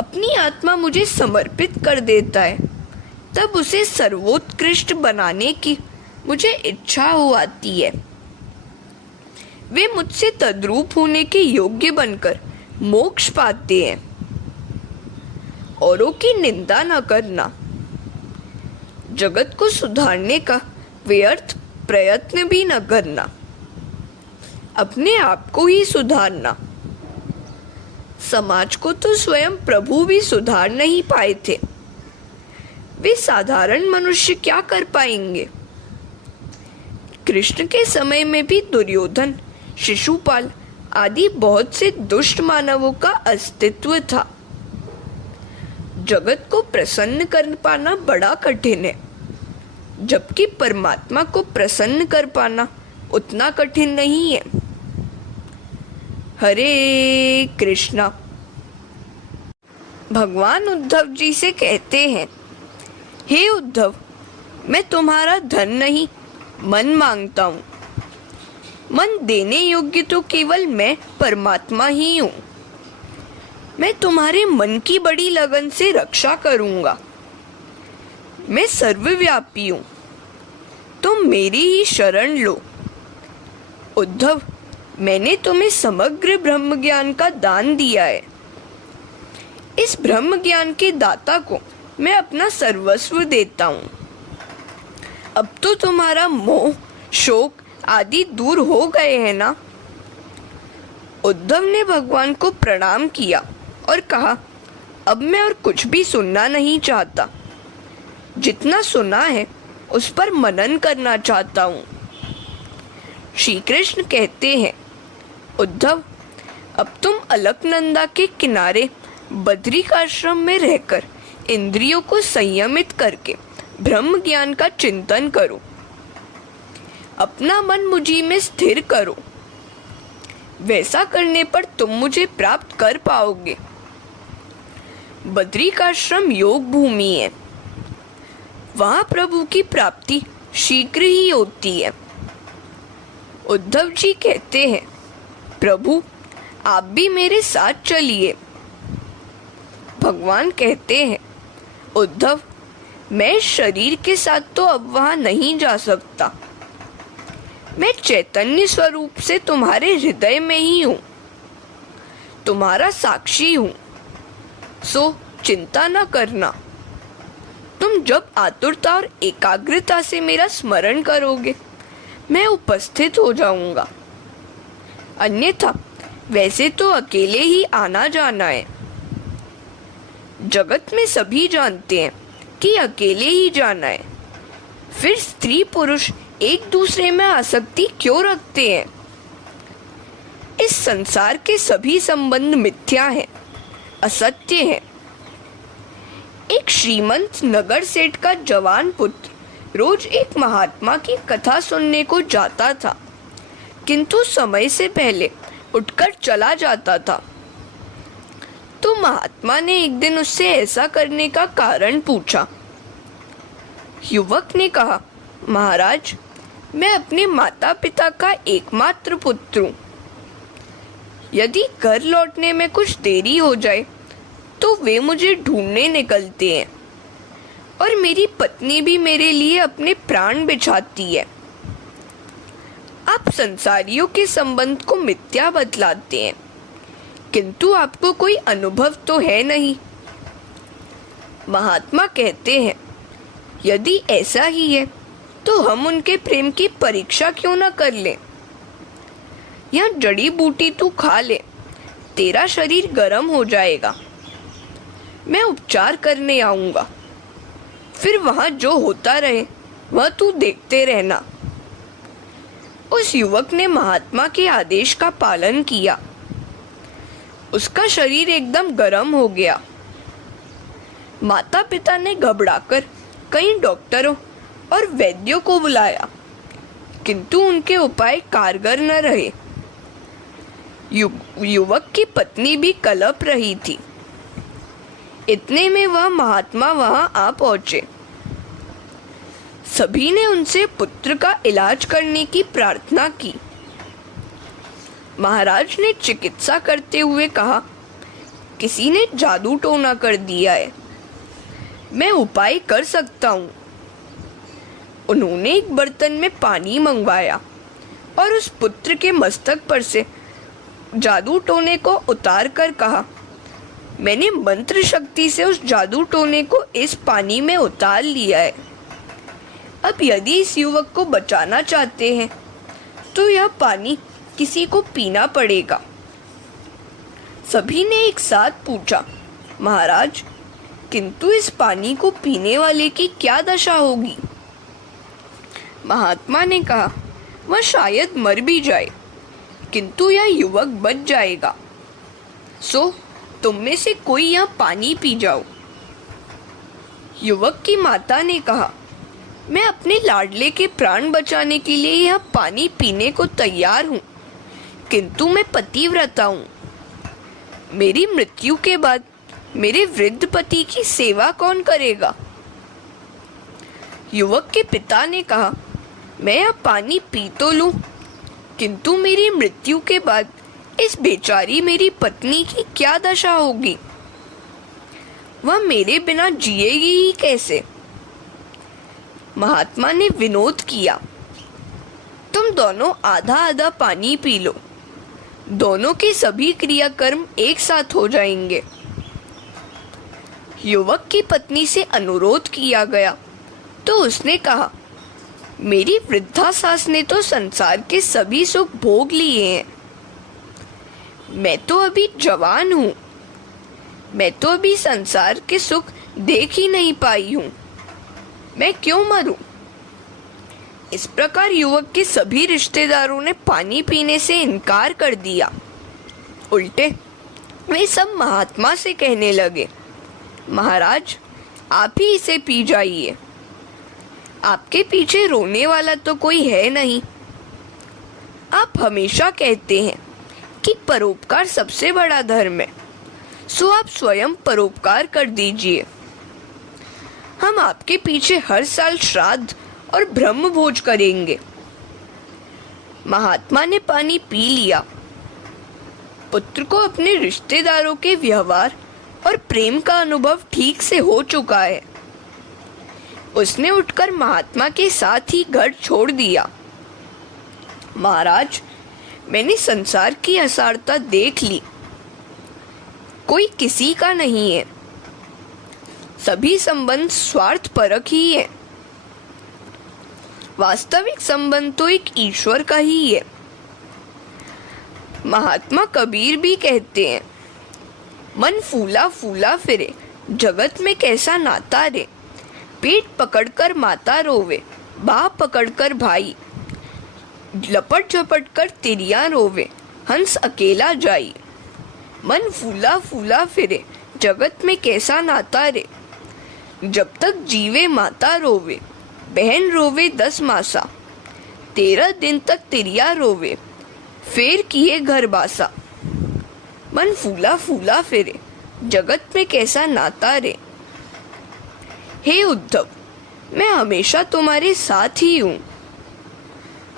अपनी आत्मा मुझे समर्पित कर देता है तब उसे सर्वोत्कृष्ट बनाने की मुझे इच्छा हो आती है। वे मुझसे तद्रूप होने के योग्य बनकर मोक्ष पाते हैं। औरों की निंदा न करना, जगत को सुधारने का व्यर्थ प्रयत्न भी न करना, अपने आप को ही सुधारना। समाज को तो स्वयं प्रभु भी सुधार नहीं पाए थे, वे साधारण मनुष्य क्या कर पाएंगे। कृष्ण के समय में भी दुर्योधन, शिशुपाल आदि बहुत से दुष्ट मानवों का अस्तित्व था। जगत को प्रसन्न कर पाना बड़ा कठिन है, जबकि परमात्मा को प्रसन्न कर पाना उतना कठिन नहीं है। हरे कृष्णा। भगवान उद्धव जी से कहते हैं, हे उद्धव, मैं तुम्हारा धन नहीं मन मांगता हूँ। मन देने योग्य तो केवल मैं परमात्मा ही हूँ। मैं तुम्हारे मन की बड़ी लगन से रक्षा करूँगा। मैं सर्वव्यापी हूँ, तुम मेरी ही शरण लो। उद्धव, मैंने तुम्हें समग्र ब्रह्म ज्ञान का दान दिया है। इस ब्रह्म ज्ञान के दाता को मैं अपना सर्वस्व देता हूँ। अब तो तुम्हारा मोह, शोक आदि दूर हो गए हैं ना। उद्धव ने भगवान को प्रणाम किया और कहा, अब मैं और कुछ भी सुनना नहीं चाहता। जितना सुना है उस पर मनन करना चाहता हूँ। श्री कृष्ण कहते हैं, उद्धव, अब तुम अलकनंदा के किनारे बद्रिकाश्रम में रहकर इंद्रियों को संयमित करके ब्रह्म ज्ञान का चिंतन करो। अपना मन मुझी में स्थिर करो। वैसा करने पर तुम मुझे प्राप्त कर पाओगे। बद्रिकाश्रम योग भूमि है। वहां प्रभु की प्राप्ति शीघ्र ही होती है। उद्धव जी कहते हैं, प्रभु आप भी मेरे साथ चलिए। भगवान कहते हैं, उद्धव मैं शरीर के साथ तो अब वहां नहीं जा सकता। मैं चैतन्य स्वरूप से तुम्हारे हृदय में ही हूँ, तुम्हारा साक्षी हूँ। सो चिंता न करना। तुम जब आतुरता और एकाग्रता से मेरा स्मरण करोगे, मैं उपस्थित हो जाऊंगा। अन्यथा वैसे तो अकेले ही आना जाना है। जगत में सभी जानते हैं कि अकेले ही जाना है। फिर स्त्री पुरुष एक दूसरे में आसक्ति क्यों रखते हैं? इस संसार के सभी संबंध मिथ्या हैं, असत्य हैं। एक श्रीमंत नगर सेठ का जवान पुत्र रोज एक महात्मा की कथा सुनने को जाता था, किंतु समय से पहले उठकर चला जाता था। तो महात्मा ने एक दिन उससे ऐसा करने का कारण पूछा। युवक ने कहा, महाराज, मैं अपने माता पिता का एकमात्र पुत्र हूँ। यदि घर लौटने में कुछ देरी हो जाए तो वे मुझे ढूंढने निकलते हैं और मेरी पत्नी भी मेरे लिए अपने प्राण बिछाती है। आप संसारियों के संबंध को मिथ्या बतलाते हैं, किंतु आपको कोई अनुभव तो है नहीं। महात्मा कहते हैं, यदि ऐसा ही है तो हम उनके प्रेम की परीक्षा क्यों न कर लें? यह जड़ी बूटी तू खा ले, तेरा शरीर गर्म हो जाएगा। मैं उपचार करने आऊंगा, फिर वहां जो होता रहे वह तू देखते रहना। उस युवक ने महात्मा के आदेश का पालन किया। उसका शरीर एकदम गर्म हो गया। माता पिता ने घबराकर कई डॉक्टरों और वैद्यों को बुलाया, किंतु उनके उपाय कारगर न रहे। युवक की पत्नी भी कलप रही थी। इतने में वह महात्मा वहां आ पहुंचे। सभी ने उनसे पुत्र का इलाज करने की प्रार्थना की। महाराज ने चिकित्सा करते हुए कहा, किसी ने जादू टोना कर दिया है, मैं उपाय कर सकता हूँ। उन्होंने एक बर्तन में पानी मंगवाया और उस पुत्र के मस्तक पर से जादू टोने को उतार कर कहा, मैंने मंत्र शक्ति से उस जादू टोने को इस पानी में उतार लिया है। अब यदि इस युवक को बचाना चाहते हैं तो यह पानी किसी को पीना पड़ेगा। सभी ने एक साथ पूछा, महाराज, किंतु इस पानी को पीने वाले की क्या दशा होगी? महात्मा ने कहा, वह शायद मर भी जाए, किंतु यह युवक बच जाएगा। सो तुम में से कोई यह पानी पी जाओ। युवक की माता ने कहा, मैं अपने लाडले के प्राण बचाने के लिए यह पानी पीने को तैयार हूँ, किंतु मैं पतिव्रता हूँ। मेरी मृत्यु के बाद मेरे वृद्ध पति की सेवा कौन करेगा? युवक के पिता ने कहा, मैं यह पानी पी तो लूं, किंतु मेरी मृत्यु के बाद इस बेचारी मेरी पत्नी की क्या दशा होगी? वह मेरे बिना जिएगी ही कैसे? महात्मा ने विनोद किया, तुम दोनों आधा आधा पानी पी लो, दोनों के सभी क्रियाकर्म एक साथ हो जाएंगे। युवक की पत्नी से अनुरोध किया गया तो उसने कहा, मेरी वृद्धा सास ने तो संसार के सभी सुख भोग लिए हैं। मैं तो अभी जवान हूँ, मैं तो अभी संसार के सुख देख ही नहीं पाई हूँ। मैं क्यों मरूं? इस प्रकार युवक के सभी रिश्तेदारों ने पानी पीने से इनकार कर दिया। उल्टे वे सब महात्मा से कहने लगे, महाराज आप ही इसे पी जाइए, आपके पीछे रोने वाला तो कोई है नहीं। आप हमेशा कहते हैं कि परोपकार सबसे बड़ा धर्म है, सो आप स्वयं परोपकार कर दीजिए। हम आपके पीछे हर साल श्राद्ध और ब्रह्म भोज करेंगे। महात्मा ने पानी पी लिया। पुत्र को अपने रिश्तेदारों के व्यवहार और प्रेम का अनुभव ठीक से हो चुका है। उसने उठकर महात्मा के साथ ही घर छोड़ दिया। महाराज, मैंने संसार की असारता देख ली। कोई किसी का नहीं है, सभी संबंध स्वार्थपरक ही है। वास्तविक संबंध तो एक ईश्वर का ही है। महात्मा कबीर भी कहते हैं, मन फूला फूला फिरे, जगत में कैसा नाता रे। पेट पकड़कर माता रोवे, बाह पकड़कर भाई, लपट झपट कर तिरिया रोवे, हंस अकेला जाई। मन फूला फूला फिरे, जगत में कैसा नाता रे। जब तक जीवे माता रोवे, बहन रोवे 10 मासा, 13 दिन तक तिरिया रोवे, फेर किए घर बासा। मन फूला फूला फिरे, जगत में कैसा नाता रे। हे उद्धव, मैं हमेशा तुम्हारे साथ ही हूँ,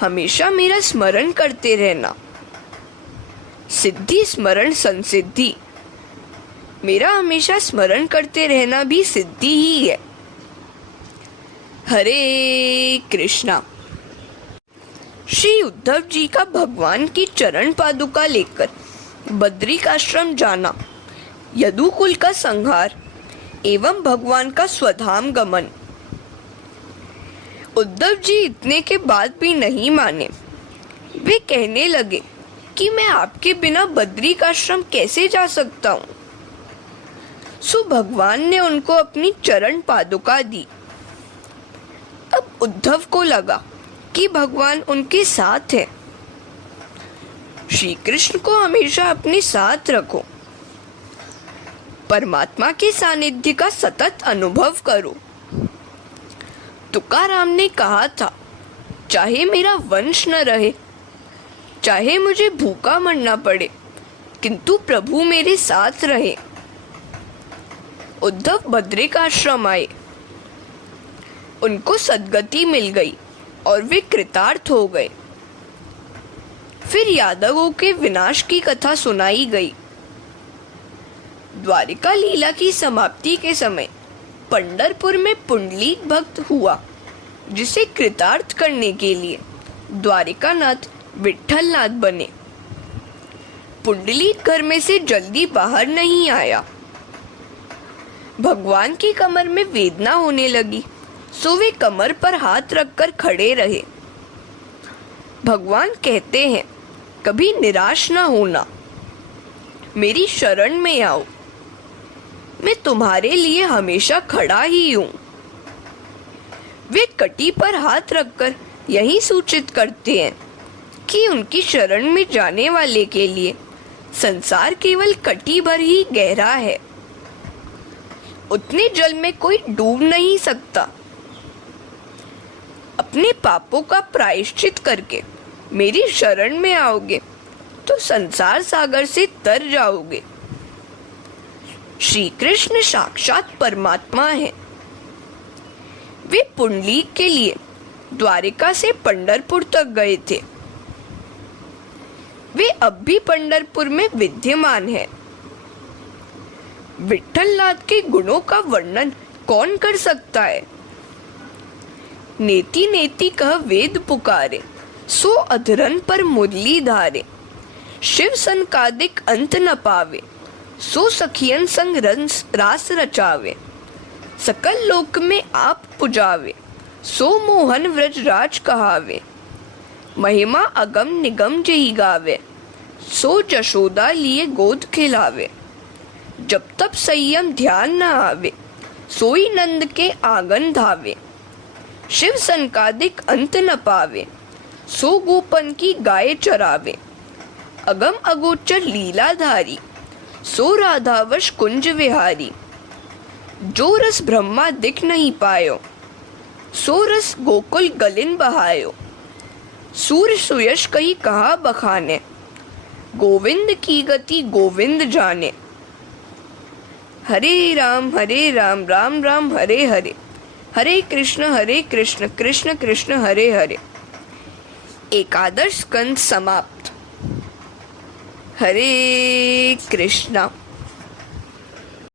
हमेशा मेरा स्मरण करते रहना। सिद्धि स्मरण संसिद्धि, मेरा हमेशा स्मरण करते रहना भी सिद्धि ही है। हरे कृष्णा। श्री उद्धव जी का भगवान की चरण पादुका लेकर बद्रिकाश्रम जाना, यदुकुल का संहार एवं भगवान का स्वधाम गमन। उद्धव जी इतने के बाद भी नहीं माने। वे कहने लगे कि मैं आपके बिना बद्रिकाश्रम कैसे जा सकता हूँ। सो भगवान ने उनको अपनी चरण पादुका दी। अब उद्धव को लगा कि भगवान उनके साथ है। श्री कृष्ण को हमेशा अपने साथ रखो, परमात्मा के सानिध्य का सतत अनुभव करो। तुकाराम ने कहा था, चाहे मेरा वंश न रहे, चाहे मुझे भूखा मरना पड़े, किंतु प्रभु मेरे साथ रहे। उद्धव बद्रिकाश्रम आए, उनको सद्गति मिल गई और वे कृतार्थ हो गए। फिर यादवों के विनाश की कथा सुनाई गई। द्वारिका लीला की समाप्ति के समय पंढरपुर में पुंडलीक भक्त हुआ, जिसे कृतार्थ करने के लिए द्वारिकानाथ विट्ठलनाथ बने। पुंडलीक घर में से जल्दी बाहर नहीं आया। भगवान की कमर में वेदना होने लगी, सो वे कमर पर हाथ रखकर खड़े रहे। भगवान कहते हैं, कभी निराश ना होना, मेरी शरण में आओ, मैं तुम्हारे लिए हमेशा खड़ा ही हूँ। वे कटी पर हाथ रखकर यही सूचित करते हैं कि उनकी शरण में जाने वाले के लिए संसार केवल कटी भर ही गहरा है, उतने जल में कोई डूब नहीं सकता। अपने पापों का प्रायश्चित करके मेरी शरण में आओगे तो संसार सागर से तर जाओगे। श्री कृष्ण साक्षात परमात्मा है। वे पुंडलीक के लिए द्वारिका से पंढरपुर तक गए थे। वे अब भी पंढरपुर में विद्यमान है। विट्ठलनाथ के गुणों का वर्णन कौन कर सकता है। नेति नेति कह वेद पुकारे, सो अधरन पर मुरली धारे। शिव संकादिक अंत न पावे, सो सखियन संग रास रचावे। सकल लोक में आप पुजावे, सो मोहन व्रज राज कहावे। महिमा अगम निगम जही गावे, सो जशोदा लिए गोद खिलावे। जब तब संयम ध्यान न आवे, सोई नंद के आंगन धावे। शिव संकादिक अंत न पावे, सो गोपन की गाय चरावे। अगम अगोचर लीलाधारी, सो राधावश कुंज विहारी। जो रस ब्रह्मा दिख नहीं पायो, सो रस गोकुल गलिन बहायो। सूर्य सुयश कही कहा बखाने, गोविंद की गति गोविंद जाने। हरे राम राम राम हरे हरे, हरे कृष्ण कृष्ण कृष्ण हरे हरे। एकादश स्कंद समाप्त। हरे कृष्णा।